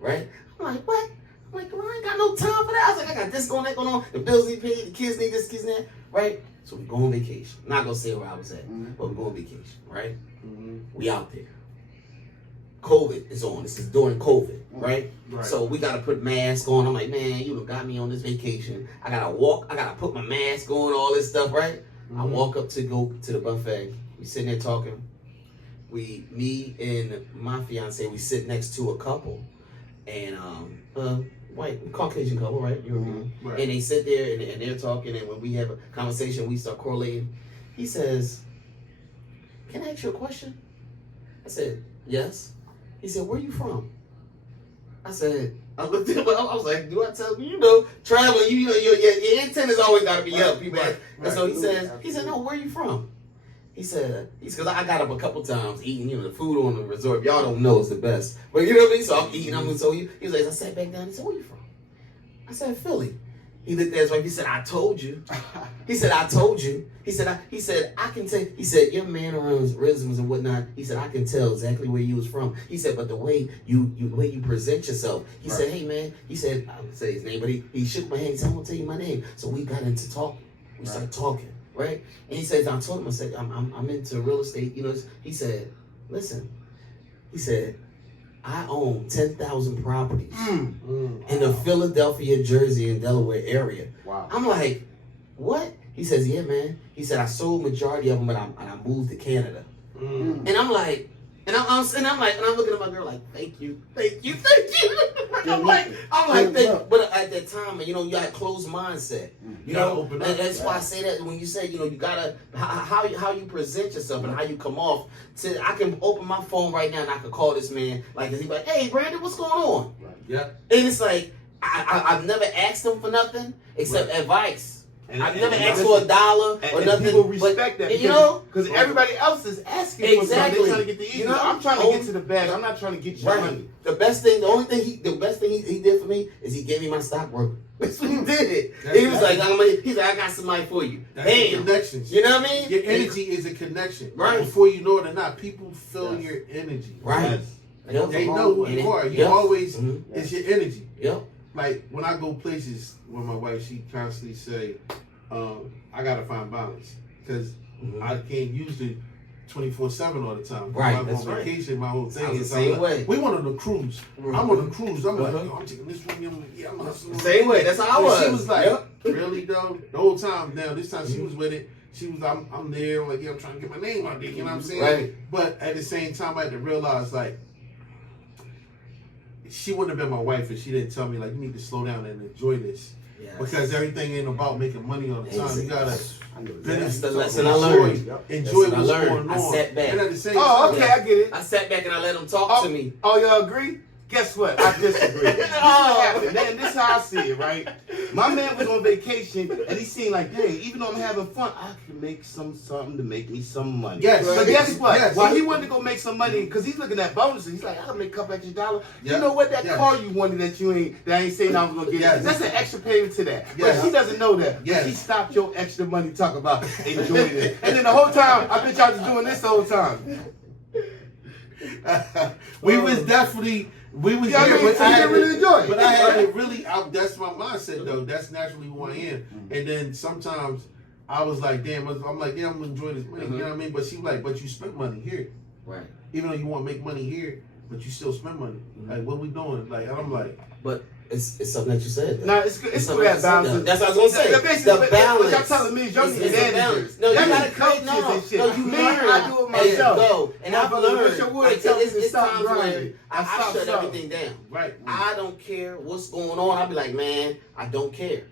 right? I'm like, "What?" I'm like, "Well, I ain't got no time for that. I was like, I got this going, that going on. The bills need paid. The kids need this, kids need that. Right? So we go on vacation. I'm not gonna say where I was at, but we go on vacation. Right? We out there. COVID is on. This is during COVID, right? So we gotta put masks on. I'm like, man, you done got me on this vacation. I gotta walk. I gotta put my mask on. All this stuff, right? I walk up to go to the buffet. We sitting there talking. Me and my fiance, we sit next to a couple, and white Caucasian couple, right? European. And they sit there and they're talking, and when we have a conversation, we start correlating. He says, "Can I ask you a question?" I said, "Yes." He said, "Where you from?" I said, I looked at him, I was like, do I tell you? You know, traveling, you know, your antennas always got to be up, people. And so he said, no, where you from? He said, because I got up a couple times eating, you know, the food on the resort. Y'all don't know it's the best. But you know what I mean? So I'm eating, so he was like, I sat back down, he said, where you from? I said, Philly. He looked at his wife, he said, I told you. He said, I told you. He said, I can tell. He said, your mannerisms and whatnot. He said, I can tell exactly where you was from. He said, but the way you present yourself. He said, hey man. He said, I would say his name, but he shook my hand. He said, I'm gonna tell you my name. So we got into talking. We started talking, right? And he said, I told him, I said, I'm into real estate. You know, he said, listen. He said, I own 10,000 properties in the Philadelphia, Jersey, and Delaware area. Wow. I'm like, what? He says, yeah, man. He said, I sold majority of them, but I moved to Canada. And I'm like, and I'm looking at my girl like, thank you. I'm like, thank you. But at that time, you know, you got a closed mindset. You know, and that's why I say that when you say, you know, you gotta how you present yourself and how you come off. I can open my phone right now and I can call this man like he's like, hey, Brandon, what's going on? Yeah. And it's like I've never asked him for nothing except advice. I've never asked for $1 or nothing. People respect that, you know, because everybody else is asking for something. They're trying to get the easy. You know, I'm trying to get to the bag. I'm not trying to get your money. The best thing he did for me is he gave me my stockbroker. That's what he did. He was like, I got somebody for you. Damn. Connections. You know what I mean? Your energy is a connection. Right. Before you know it or not, people feel your energy. Right. Yes. They know who you are. You always, it's your energy. Yep. Like when I go places with my wife, she constantly say, I gotta find balance because I can't use it 24/7 all the time. Right, I'm on vacation. My whole thing is same way. We went on a cruise. I'm on a cruise. I'm like, I'm taking this one. I'm hustling. Same way. That's how I was. She was like, really though? The whole time. Now this time she was with it. She was, I'm there. I'm like, I'm trying to get my name out there. You know what I'm saying? Right. But at the same time, I had to realize like, she wouldn't have been my wife if she didn't tell me like, you need to slow down and enjoy this. Yes. Because everything ain't about making money all the time. You gotta that's the lesson I learned. Enjoy what's going on. I sat back. And at the same time, okay, I get it. I sat back and I let him talk to me. Oh, y'all agree? Guess what? I disagree. This is what happened. And this is how I see it, right? My man was on vacation and he seemed like, hey, even though I'm having fun, I can make something to make me some money. Yes. But guess what? Yes. While he wanted to go make some money, because he's looking at bonuses, he's like, I can make a couple extra dollars. You know what? That car you wanted that I ain't saying I was gonna get it. That's an extra payment to that. But she doesn't know that. But she stopped your extra money talking about enjoying it. And then the whole time, I bet y'all was doing this the whole time. We was definitely. We was there, but I had really enjoy it. But I had to really. That's my mindset though. That's naturally who I am. And then sometimes I was like, damn. I'm like, yeah, I'm gonna enjoy this money. You know what I mean? But she was like, but you spend money here. Right. Even though you want to make money here, but you still spend money. Like, what we doing? Like, and I'm like, but. It's something that you said. No, it's for that balance. That's what I was gonna say. The balance. What y'all telling me is y'all need managers. No, you gotta create. No, you learn. I do it myself. And I've learned. It's times where I shut everything down. Right. I don't care what's going on. I'll be like, man, I don't care.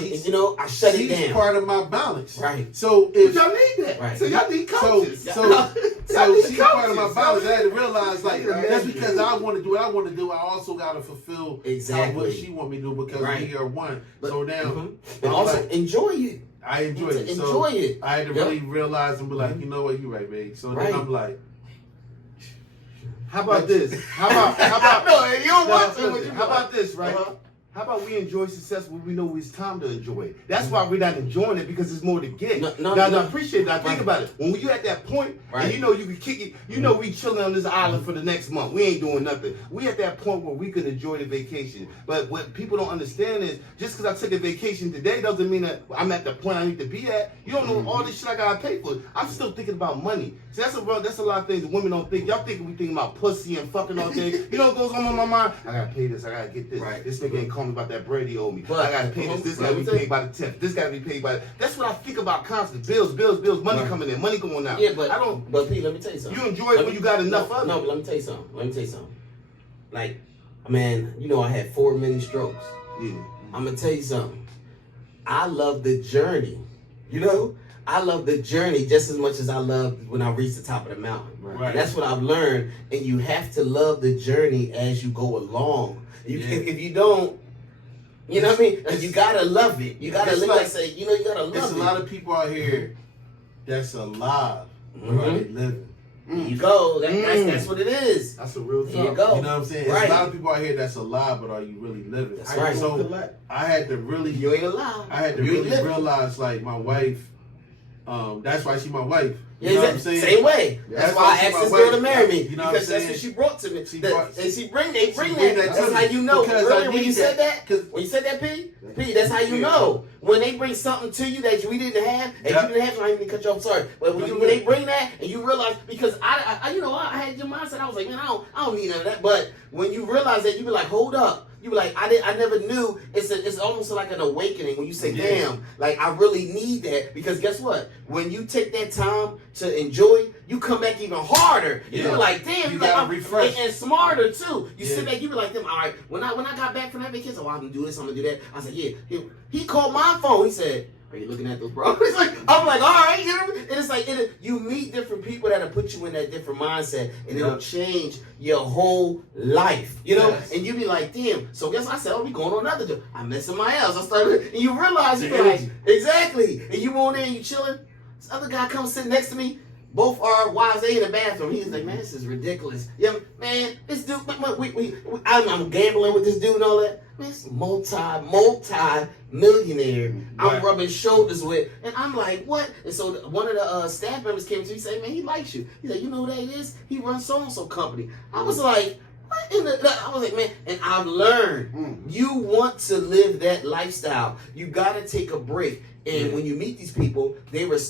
You know, I shut it down. She's part of my balance. Right. So if y'all need that. Right. So y'all need coaches. So she's part of my balance. I had to realize like that's because I want to do what I want to do. I also got to fulfill what she want me to do because we are one. So now, and also enjoy it. I enjoy it. Enjoy it. I had to really realize and be like, you know what, you're right, babe. So then I'm like, how about this? How about no, you don't want to. How about this, right? How about we enjoy success when we know it's time to enjoy it? That's why we're not enjoying it, because it's more to get. Now, appreciate it. Now, think about it. When you at that point, and you know you can kick it, you know we chilling on this island for the next month. We ain't doing nothing. We at that point where we can enjoy the vacation. But what people don't understand is, just because I took a vacation today doesn't mean that I'm at the point I need to be at. You don't know all this shit I gotta pay for. I'm still thinking about money. See, that's a lot of things that women don't think. Y'all think we thinking about pussy and fucking all day. You know what goes on in my mind? I gotta pay this. I gotta get this. This nigga ain't calling me about that bread he owe me. But I gotta pay this. This gotta be paid by the 10th. This gotta be paid by. That's what I think about constantly. Bills. Money coming in. Money going out. Yeah, but I don't. But Pete, let me tell you something. You enjoy it when you got enough of it. No, but let me tell you something. Like, man, you know I had 4 mini strokes. Yeah. I'm gonna tell you something. I love the journey. You know, I love the journey just as much as I loved when I reached the top of the mountain. Right. And that's what I've learned. And you have to love the journey as you go along. If you don't, you know what I mean? You gotta love it. You gotta you gotta love it. There's a lot of people out here that's alive, but are they living? There you go. That's what it is. That's a real There you thought. go. You know what I'm saying? There's a lot of people out here that's alive, but are you really living? That's right. So I had to really, You ain't alive. I had to really realize, like, my wife. That's why she's my wife. You Yeah, know what I'm saying? Same way. That's why I asked this girl to marry me. You know what I'm because that's saying? what she brought to me. They bring bring that. that That's to how me. you know. Because Earlier I when need you said that. that, when you said that, P, that's how you know. When they bring something to you that we didn't have, and you didn't have, so I didn't cut you off. Sorry, but when they bring that, and you realize, because I had your mindset. I was like, man, I don't need none of that. But when you realize that, you be like, hold up. You be like, I never knew. It's almost like an awakening when you say, damn, like I really need that. Because guess what? When you take that time to enjoy, you come back even harder. You be like, damn, you like, gotta I'm refresh. and smarter too. You sit back, you be like, damn, all right. When I got back from that vacation, I'm gonna do this, I'm gonna do that. I said, yeah. He called my phone. He said, are you looking at those bros? I'm like, all right, you know. And it's like you meet different people that'll put you in that different mindset, and it'll change your whole life, you know. Yes. And you be like, damn. So guess what? I said, oh, we going on another job. I met somebody else. I started, and you realize you be like, exactly. And you go in there and you chilling. This other guy comes sitting next to me. Both our wives, they in the bathroom. He's like, man, this is ridiculous. Yeah, man, this dude, I'm gambling with this dude and all that. Man, it's multi-millionaire. I'm rubbing shoulders with, and I'm like, what? And so one of the staff members came to me and said, man, he likes you. He's like, you know who that is? He runs so-and-so company. I was like, what in the, I was like, man, and I've learned, you want to live that lifestyle. You got to take a break. And when you meet these people, they know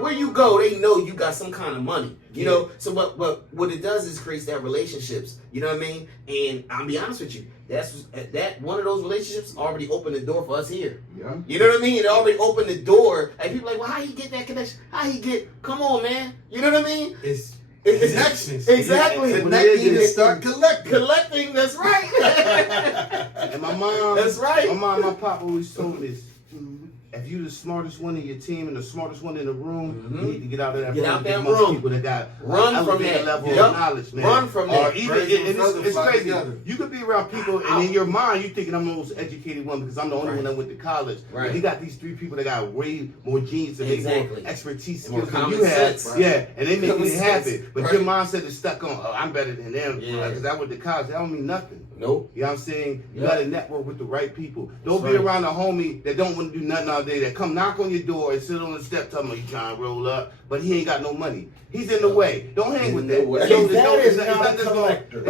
where you go. They know you got some kind of money, you know. So, but what it does is creates that relationships. You know what I mean? And I'll be honest with you, that one of those relationships already opened the door for us here. Yeah. You know what I mean? It already opened the door. And people are like, well, how he get that connection? How he get? Come on, man. You know what I mean? It's connections. Exactly. Connecting and start collecting. Collecting. That's right. And my mom. That's right. My mom, my pop always told me this. If you the smartest one in your team and the smartest one in the room, you need to get out of that room. Get out that most room. People that got Run from that level Yep. of knowledge, man. Run from that. Or even, it's crazy. Together. You could be around people, and in your mind, you thinking I'm the most educated one because I'm the only one that went to college. Right. But you got these 3 people that got way more genius and Exactly. more expertise And more skills than common you have. sense. Yeah, and they making it happen. sense. But your mindset is stuck on, oh, I'm better than them Yeah. because I went to college. That don't mean nothing. Nope. You know what I'm saying? You Yep. got to network with the right people. Don't be right. around a homie that don't want to do nothing all day, that come knock on your door and sit on the step, tell me you trying to roll up, but he ain't got no money. He's in the way. Don't hang with that. That is not a collector.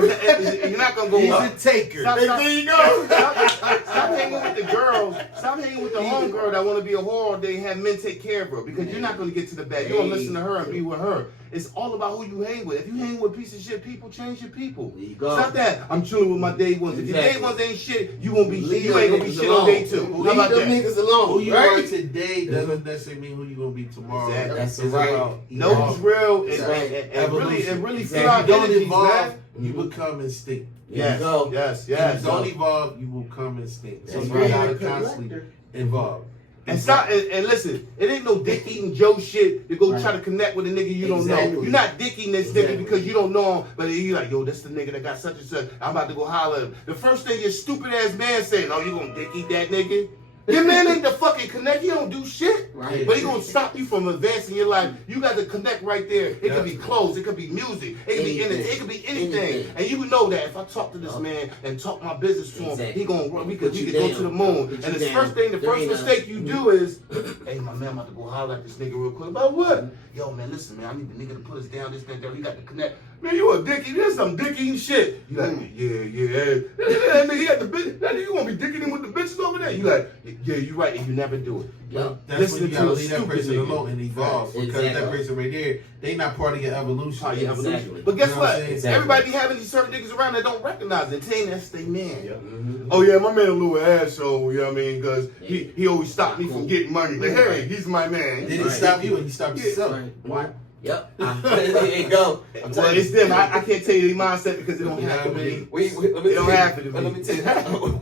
You're not going to go He's up. a taker. There you go. Stop hanging with the girls. Stop hanging with the homegirl that want to be a whore all day and have men take care of her, because you're not going to get to the bag. You're going to listen to her and be with her. It's all about who you hang with. If you hang with piece of shit people, change your people. There you go. Stop that. I'm chilling with my day ones. If your day ones ain't shit, you won't be shit. Leave You ain't them gonna be niggas shit on day alone. 2. Leave How about them that? niggas alone. Who you right? are today doesn't necessarily mean who you're gonna be tomorrow. Exactly. That's It's right. about Know who's real and, Right. and really If feel our you don't energies, evolve, man. you become extinct. There Yes, you go. yes, If yes. you don't evolve, you will come extinct. So That's you right. gotta constantly evolve. And stop and listen, it ain't no dick eating Joe shit to go try to connect with a nigga you don't know. Exactly. You're not dick eating this nigga because you don't know him, but you like, yo, that's the nigga that got such and such. I'm about to go holler at him. The first thing your stupid ass man saying, oh, you gonna dick eat that nigga? Your man ain't the fucking connect. He don't do shit. Right. But he gonna stop you from advancing your life. You got to connect right there. It could be clothes. It could be music. It could be anything. It could be anything. And you know that if I talk to this man and talk my business to him, he gonna we could go to the moon. And the first mistake you do is, hey, my man, I'm about to go holler at this nigga real quick. About what? Yo, man, listen, man, I need the nigga to put us down. This, that, that. He got to connect. Man, you a dick. There's some dick eating shit. You like, yeah. That nigga got the bitch. That nigga, you gonna be dicking him with the bitches over there? You like, yeah, you right, and you never do it. Well, that's when you gotta leave that person alone and evolve. Because that person right there, they not part of your evolution. Exactly. But guess what? Exactly. Everybody be having these certain niggas around that don't recognize it. Saying that's their man. Mm-hmm. Oh yeah, my man a little asshole, you know what I mean? Because he always stopped me from getting money. But hey, he's my man. Did he stop you and you stopped yourself? Right. Why? Yep. There you go. Well, it's them. I can't tell you their mindset because it don't happen to me. It don't happen to me. Let me tell you.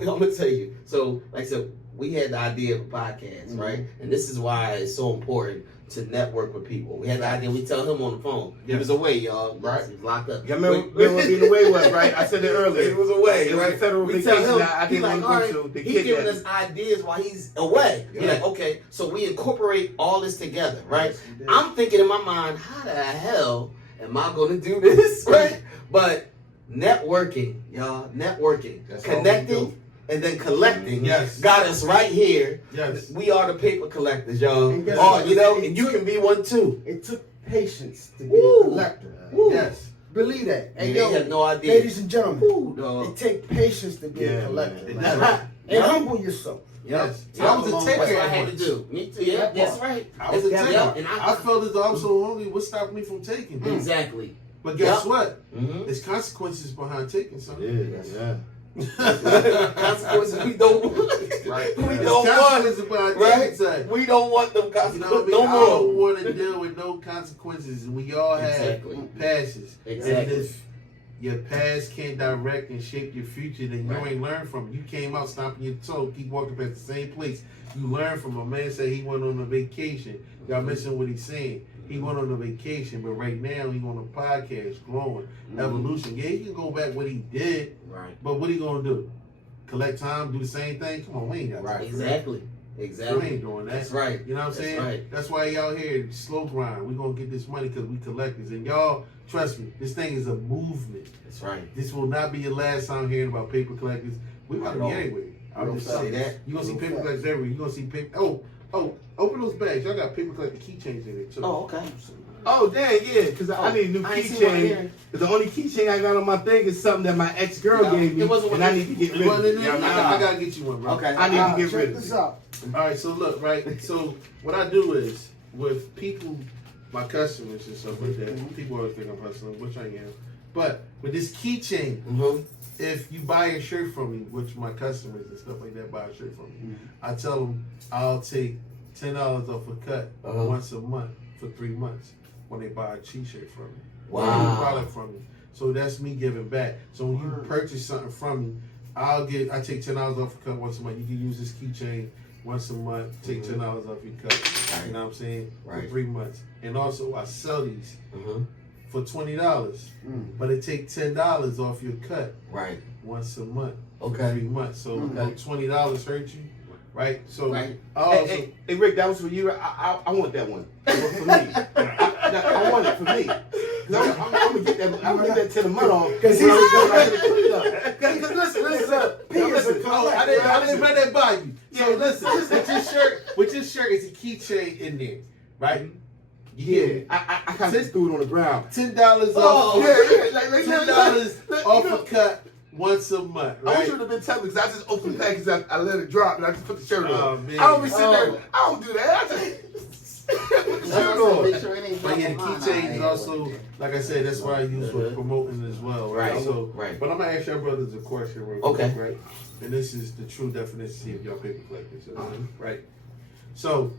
I'm gonna tell you. So, like I said, we had the idea of a podcast, right? And this is why it's so important to network with people. We had the idea. We tell him on the phone. He was away, y'all. Right. He was locked up. Yeah, remember what being away was, right? I said it earlier. He was away. It was right? a federal we vacation. tell him, I didn't want to go to. He's giving us ideas while he's away. You're like, okay, so we incorporate all this together, right? I'm thinking in my mind, how the hell am I going to do this, right? But networking, y'all, networking, That's connecting, and then collecting. Yes. Got us right here. Yes. We are the paper collectors, y'all. And guess Oh, what? you know, and you can be one too. It took patience to be Woo. a collector. Woo. Yes. Believe that. And Hey, they have no idea. ladies and gentlemen, Ooh, dog. it takes patience to be a collector. man. man. That's right. And humble yourself. Yes. Yep. I was a taker. That's what I had to once. do. Me too. Yeah, that's right. I was a taker. Yep. And I felt as though I'm so hungry. What stopped me from taking? Exactly. But guess Yep. what? Mm-hmm. There's consequences behind taking something. Yeah. Consequences we don't want. Right. We There's don't want. consequences behind taking something. We don't want them You know what I consequences mean? no I don't more. want to deal with no consequences, and we all have Exactly. passes. Exactly. And if your past can't direct and shape your future, then you ain't learned from it. You came out stomping your toe, keep walking past the same place. You learn from a man said he went on a vacation. Y'all missing what he's saying. He went on a vacation, but right now he on a podcast, growing, evolution. Yeah, he can go back what he did, Right. but what he gonna do? Collect time, do the same thing? Come on, we ain't got time. Exactly. We Exactly. ain't doing that. That's right. You know what I'm saying? right. That's why y'all here slow grind. We gonna get this money because we collectors. And y'all, trust me, this thing is a movement. That's right. This will not be your last time hearing about paper collectors. We about to be everywhere. I don't say that. You gonna see paper collectors everywhere. You gonna see paper. Oh, open those bags. Y'all got paper collector keychains in it too. Oh, okay. Oh, dang, yeah, because I need a new I ain't seen one keychain. here. Because the only keychain I got on my thing is something that my ex-girl gave me, it wasn't and one I need to get rid Well, of then, it. Yeah, I gotta get you one, bro. Okay. I need to get Check rid of this it. out. All right, so look, right. So what I do is with people, my customers and stuff like that. People always think I'm hustling, which I am. But with this keychain, Mm-hmm. if you buy a shirt from me, which my customers and stuff like that buy a shirt from me, I tell them I'll take $10 off a cut once a month for 3 months when they buy a t-shirt from me. Or a product from me. So that's me giving back. So when you purchase something from me, I take $10 off a cut once a month. You can use this keychain once a month, take $10 off your cut. You know what I'm saying? For 3 months. And also I sell these for $20. But it takes $10 off your cut once a month. For 3 months. So $20 hurt you. Right? So Hey, Rick, that was for you. I want that one. For me. I want it for me. I'm gonna get that. I'm gonna get that $10 a month on. Because he's Because listen. I didn't run that by you. So listen, with your shirt is a keychain in there, right? Yeah, I kind of threw it on the ground. $10 Oh, off. like $10 off a cut once a month. I wish Right? you would have been telling me because I just opened the package, I let it drop, and I just put the shirt Oh, on. man. I don't be sitting there. I don't do that. I just put the shirt on. Make sure it ain't But yeah, the dropping keychain mine. is also, like I said, that's what I use for promoting as well, right? Right, So, right. But I'm gonna ask your brothers a question real quick, right? And this is the true definition of your paper collectors, right? So,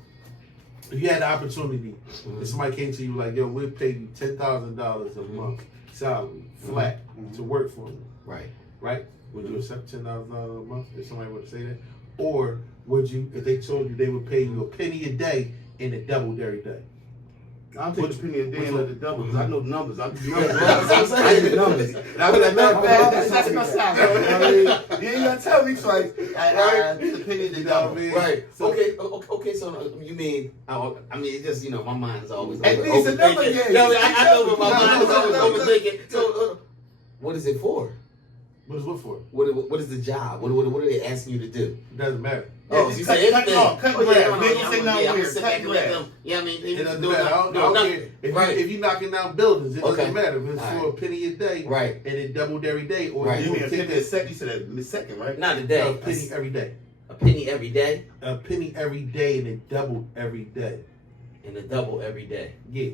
if you had the opportunity, if somebody came to you like, yo, we'll pay you $10,000 a month salary, flat, to work for you, right? Would you accept $10,000 a month if somebody were to say that? Or would you, if they told you they would pay you a penny a day and a double every day? I'll take a penny a day and let it double because I know the numbers. I do That's what I'm I saying. do numbers. And I was like, matter of fact, that's my side. You know what I mean? You ain't gonna tell me twice. I take a penny to double. Right. So, Okay. So you mean? I mean, it just my mind is always At least a number, overthinking. yeah. No, I know, but my mind is always No. overthinking. So, what is it for? What is what for? What is the job? What are they asking you to do? It doesn't matter. Oh, just you cut- say cut anything? off, cut Oh, grass. yeah, no, They no, don't yeah, say I'm nothing gonna weird. sit Cut back and let grass. them. Yeah, I mean, It doesn't do matter. I don't care. If you're knocking down buildings, it Okay. doesn't matter if it's All for a penny a day, Right. and it doubled every day, or Right. you You mean will a take penny a that second? You said a second, right? Not a day. a penny every day. A penny every day, A penny every day, and it doubled every day. and a double every day. Yeah,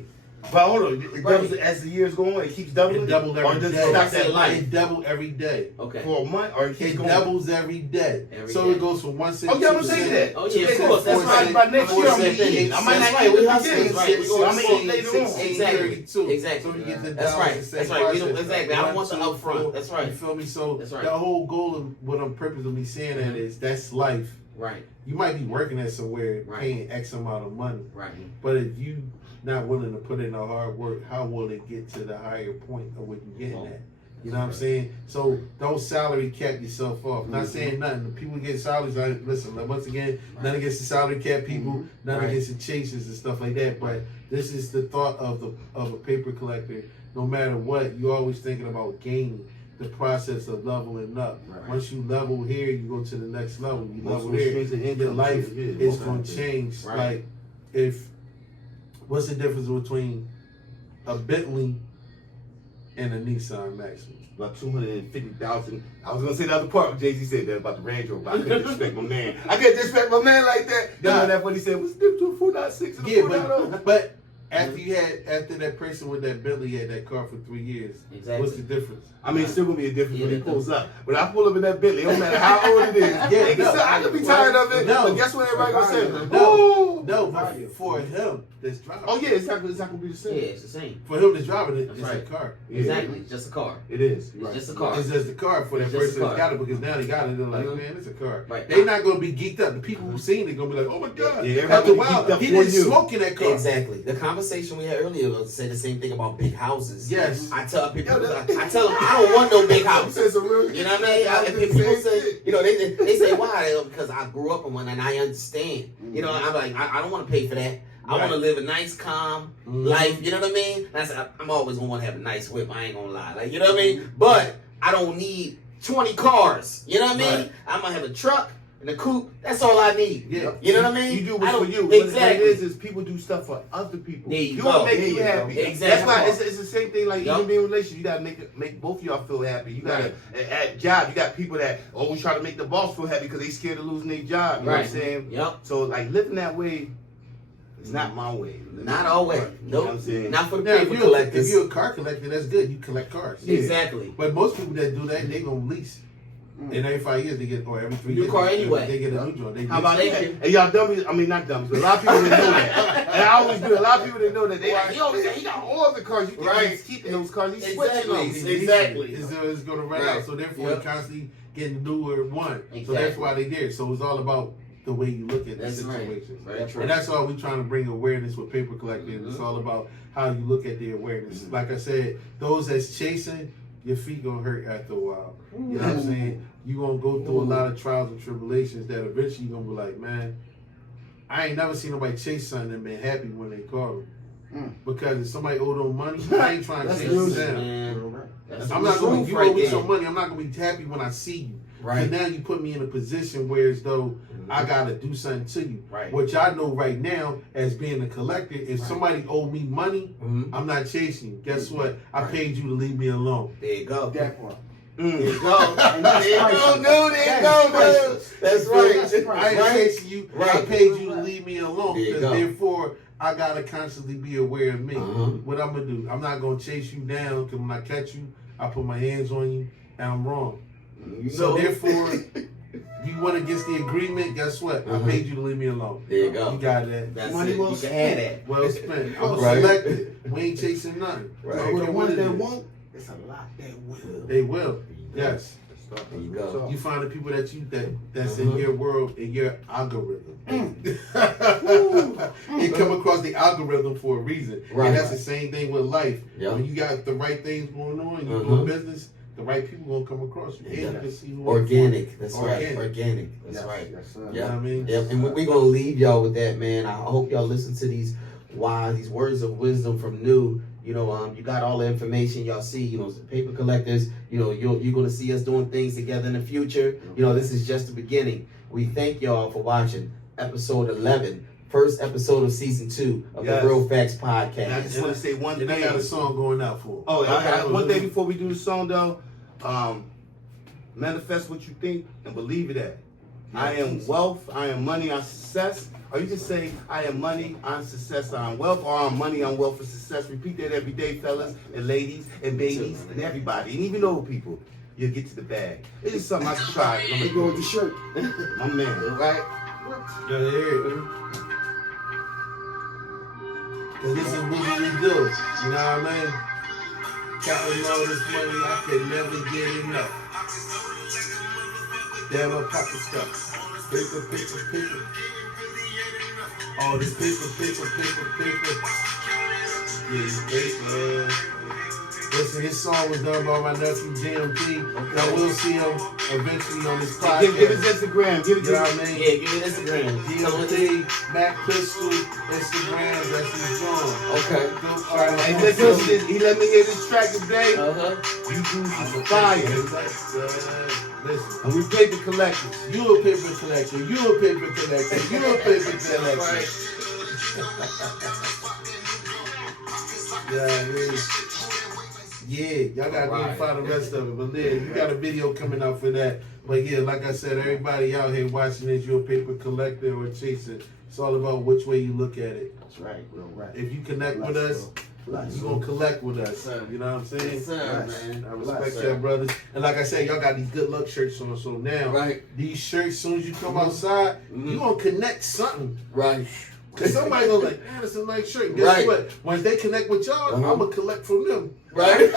But hold on, it doubles as the years go on. It keeps doubling. it doubled Or every does day. it stop That's at it, life. It doubled every day. Okay. for a month, or it keeps It going? doubles every day. Every So day. it goes from 1 cent. Oh yeah, I'm gonna say that. Oh yeah, of course. That's right. By next year, I'm gonna That's eat. I might right. not eat We at the hustling. beginning. Right. We gonna I'm gonna eat later on. Exactly. So Exactly. we get the That's dollars right. the same That's right. We don't, process. exactly. I don't want the 1, 2, upfront. 4. That's You right. feel me? So That's right. the whole goal of what I'm purposely saying that is that's life. Right. You might be working at somewhere Right. paying X amount of money, Right. but if you not willing to put in the hard work, how will it get to the higher point of what you're getting at? You know what I'm saying? So don't salary cap yourself off. Not saying nothing. The people get salaries. Listen, once again, none against the salary cap people, none Right. against the chasers and stuff like that. But this is the thought of a paper collector. No matter what, you're always thinking about gaining. The process of leveling up. Right. Once you level here, you go to the next level. You level Multiple there, streams of income, your life too, yeah. is going to change. Right. Like, what's the difference between a Bentley and a Nissan Maxima? About 250,000. I was gonna say the other part. Jay-Z said that about the Range Rover. But I couldn't disrespect my man. I can't disrespect my man like that. You know that's what he said. What's the difference between 4.6 and a Yeah, 4.0? but after that person with that Bentley had that car for 3 years, Exactly. what's the difference? I mean, it's still gonna be a difference Yeah, when he that pulls up. When I pull up in that Bentley, it don't matter how old it is. Yeah, no. I could be tired of it. No. But guess what everybody gonna say? No. Ooh. No, but for him that's driving. Oh yeah, it's not gonna be the Yeah, same. it's the same. For him that's driving it, That's it's right. a car. Yeah. Exactly. Just a car. It is. It's just a car. It's just a car for that It's just person a that's car. got it because now they got it. They're like, Mhm. man, it's a car. Right. They're not gonna be geeked up. The people who seen it gonna be like, oh my god. Yeah, everybody After a gonna be while, geeked up he for didn't you. smoke in that car. Exactly. The conversation we had earlier said the same thing about big houses. Yes. I tell people, Yo, I tell them, I don't want no big You house. said some real. You know what I mean? If people say, you know, they say why? Because I grew up in one and I understand. You know, I'm like, I don't want to pay for that. I want to live a nice, calm life. You know what I mean? I'm always gonna want to have a nice whip. I ain't gonna lie. Like, you know what I mean? But I don't need 20 cars. You know what I mean? Right. I'm gonna have a truck and a coupe. That's all I need. Yeah. You know what I mean? You do I what's don't- for you. Exactly. What it is people do stuff for other people. There you do go. what make There you you go. happy. Exactly. That's why it's the same thing. Like Yup. even being in a relationship, you gotta make both of y'all feel happy. You gotta at job, you got people that always try to make the boss feel happy because they scared of losing their job. You know what I'm Right. saying? Yep. So like living that way is not my way. Not always. You know what Nope. I'm saying? Not for the Now, paper if collectors. you're a car collector, that's good. You collect cars. Yeah. Exactly. But most people that do that, they gonna lease. And every 5 years they get, or every 3 New years, car anyway. they get a new joint. They How about Thank that? you. And y'all dummies, I mean not dummies, but a lot of people didn't know that. And I always do. A lot of people didn't know that. They like, yo, he got all the cars. You think Right. he's keeping those cars? He's switching Exactly. them. Exactly. It's going to run Right. out. So therefore, Yep. you're constantly getting newer one. So Exactly. that's why they there. So it's all about the way you look at the That's right. situations. Very true. And that's all we're trying to bring awareness with paper collecting. It's all about how you look at the awareness. Like I said, those that's chasing, your feet gonna hurt after a while. You know what I'm saying? You're gonna go through a lot of trials and tribulations that eventually you're gonna be like, man, I ain't never seen nobody chase something and been happy when they call them. Because if somebody owed them money, I ain't trying to That's chase real them. Man, that's I'm not the gonna. truth You right owe me there. some money. I'm not gonna be happy when I see you. Right. And now you put me in a position where as though I gotta do something to you. Right. Which I know right now as being a collector, if somebody owe me money, Mhm. I'm not chasing you. Guess what? I paid you to leave me alone. There you go. That part. There you go. And that's There you go, priceless. dude. There you go, dude. That's right. I ain't Right. chasing you. I Right. paid you to leave me alone. There you Because go. therefore, I gotta constantly be aware of me. Uh-huh. What I'm gonna do? I'm not gonna chase you down. Because when I catch you, I put my hands on you, and I'm wrong. You So know. therefore, you went against the agreement. Guess what? I paid you to leave me alone. There you go. You got that. That's Money it. well You can have that. Well spent. I was Right. selected. We ain't chasing nothing. Right. I don't For care the what ones it that is. won't, it's a lot that will. They will. Yes. There you go. You find the people that's in your world, in your algorithm. You come across the algorithm for a reason. Right. And that's the same thing with life. Yeah. When you got the right things going on, you doing business, the right people gonna come across you. And you can see who Organic. That's right. Organic. That's right. Yes, sir. Yeah. You know what I mean? Yep. And we're gonna leave y'all with that, man. I hope y'all listen to these words of wisdom from New. You know, you got all the information. Y'all see, you know, paper collectors. You know, you're gonna see us doing things together in the future. You know, this is just the beginning. We thank y'all for watching episode 11, first episode of season 2 of the Real Factz podcast. And I just want to say one thing. I got a song going out for. Oh, one thing before we do the song though. Manifest what you think and believe it at. I am wealth, I am money, I'm success. Or you just say, I am money, I'm success, I'm wealth, or I'm money, I'm wealth, and success. Repeat that every day, fellas, and ladies, and babies, and everybody, and even old people. You'll get to the bag. It is something I can try. Let me go with the shirt. My man. Right? Yeah, Cause this is what we do. You know what I mean? Counting all this money, I can never get enough. Damn, my pocket stuff. Paper. All this paper. Yeah, paper. Listen, this song was done by my nephew GMP. Okay. I will see him eventually on this podcast. Give his Instagram. Give it to you know what I mean? Yeah, give me Instagram. GMP, Mac Pistol, Instagram, that's his song. Okay. Hey, listen, he let me hear this track today. You do some fire. Listen. And we paper collectors. You a paper collector. You a paper collector. You a paper collector. Yeah, y'all gotta go and find the rest of it. But yeah, you got a video coming out for that. But yeah, like I said, everybody out here watching this, you're a paper collector or a chaser. It's all about which way you look at it. That's right, real right. If you connect with us, you gonna collect with us. You know what I'm saying? Yes, sir, man. I respect that, brothers. And like I said, y'all got these good luck shirts on. So now, these shirts, as soon as you come outside, you gonna connect something. Right. Cause somebody gonna like, man, it's a nice shirt. Guess what? Once they connect with y'all, I'm gonna collect from them. Right.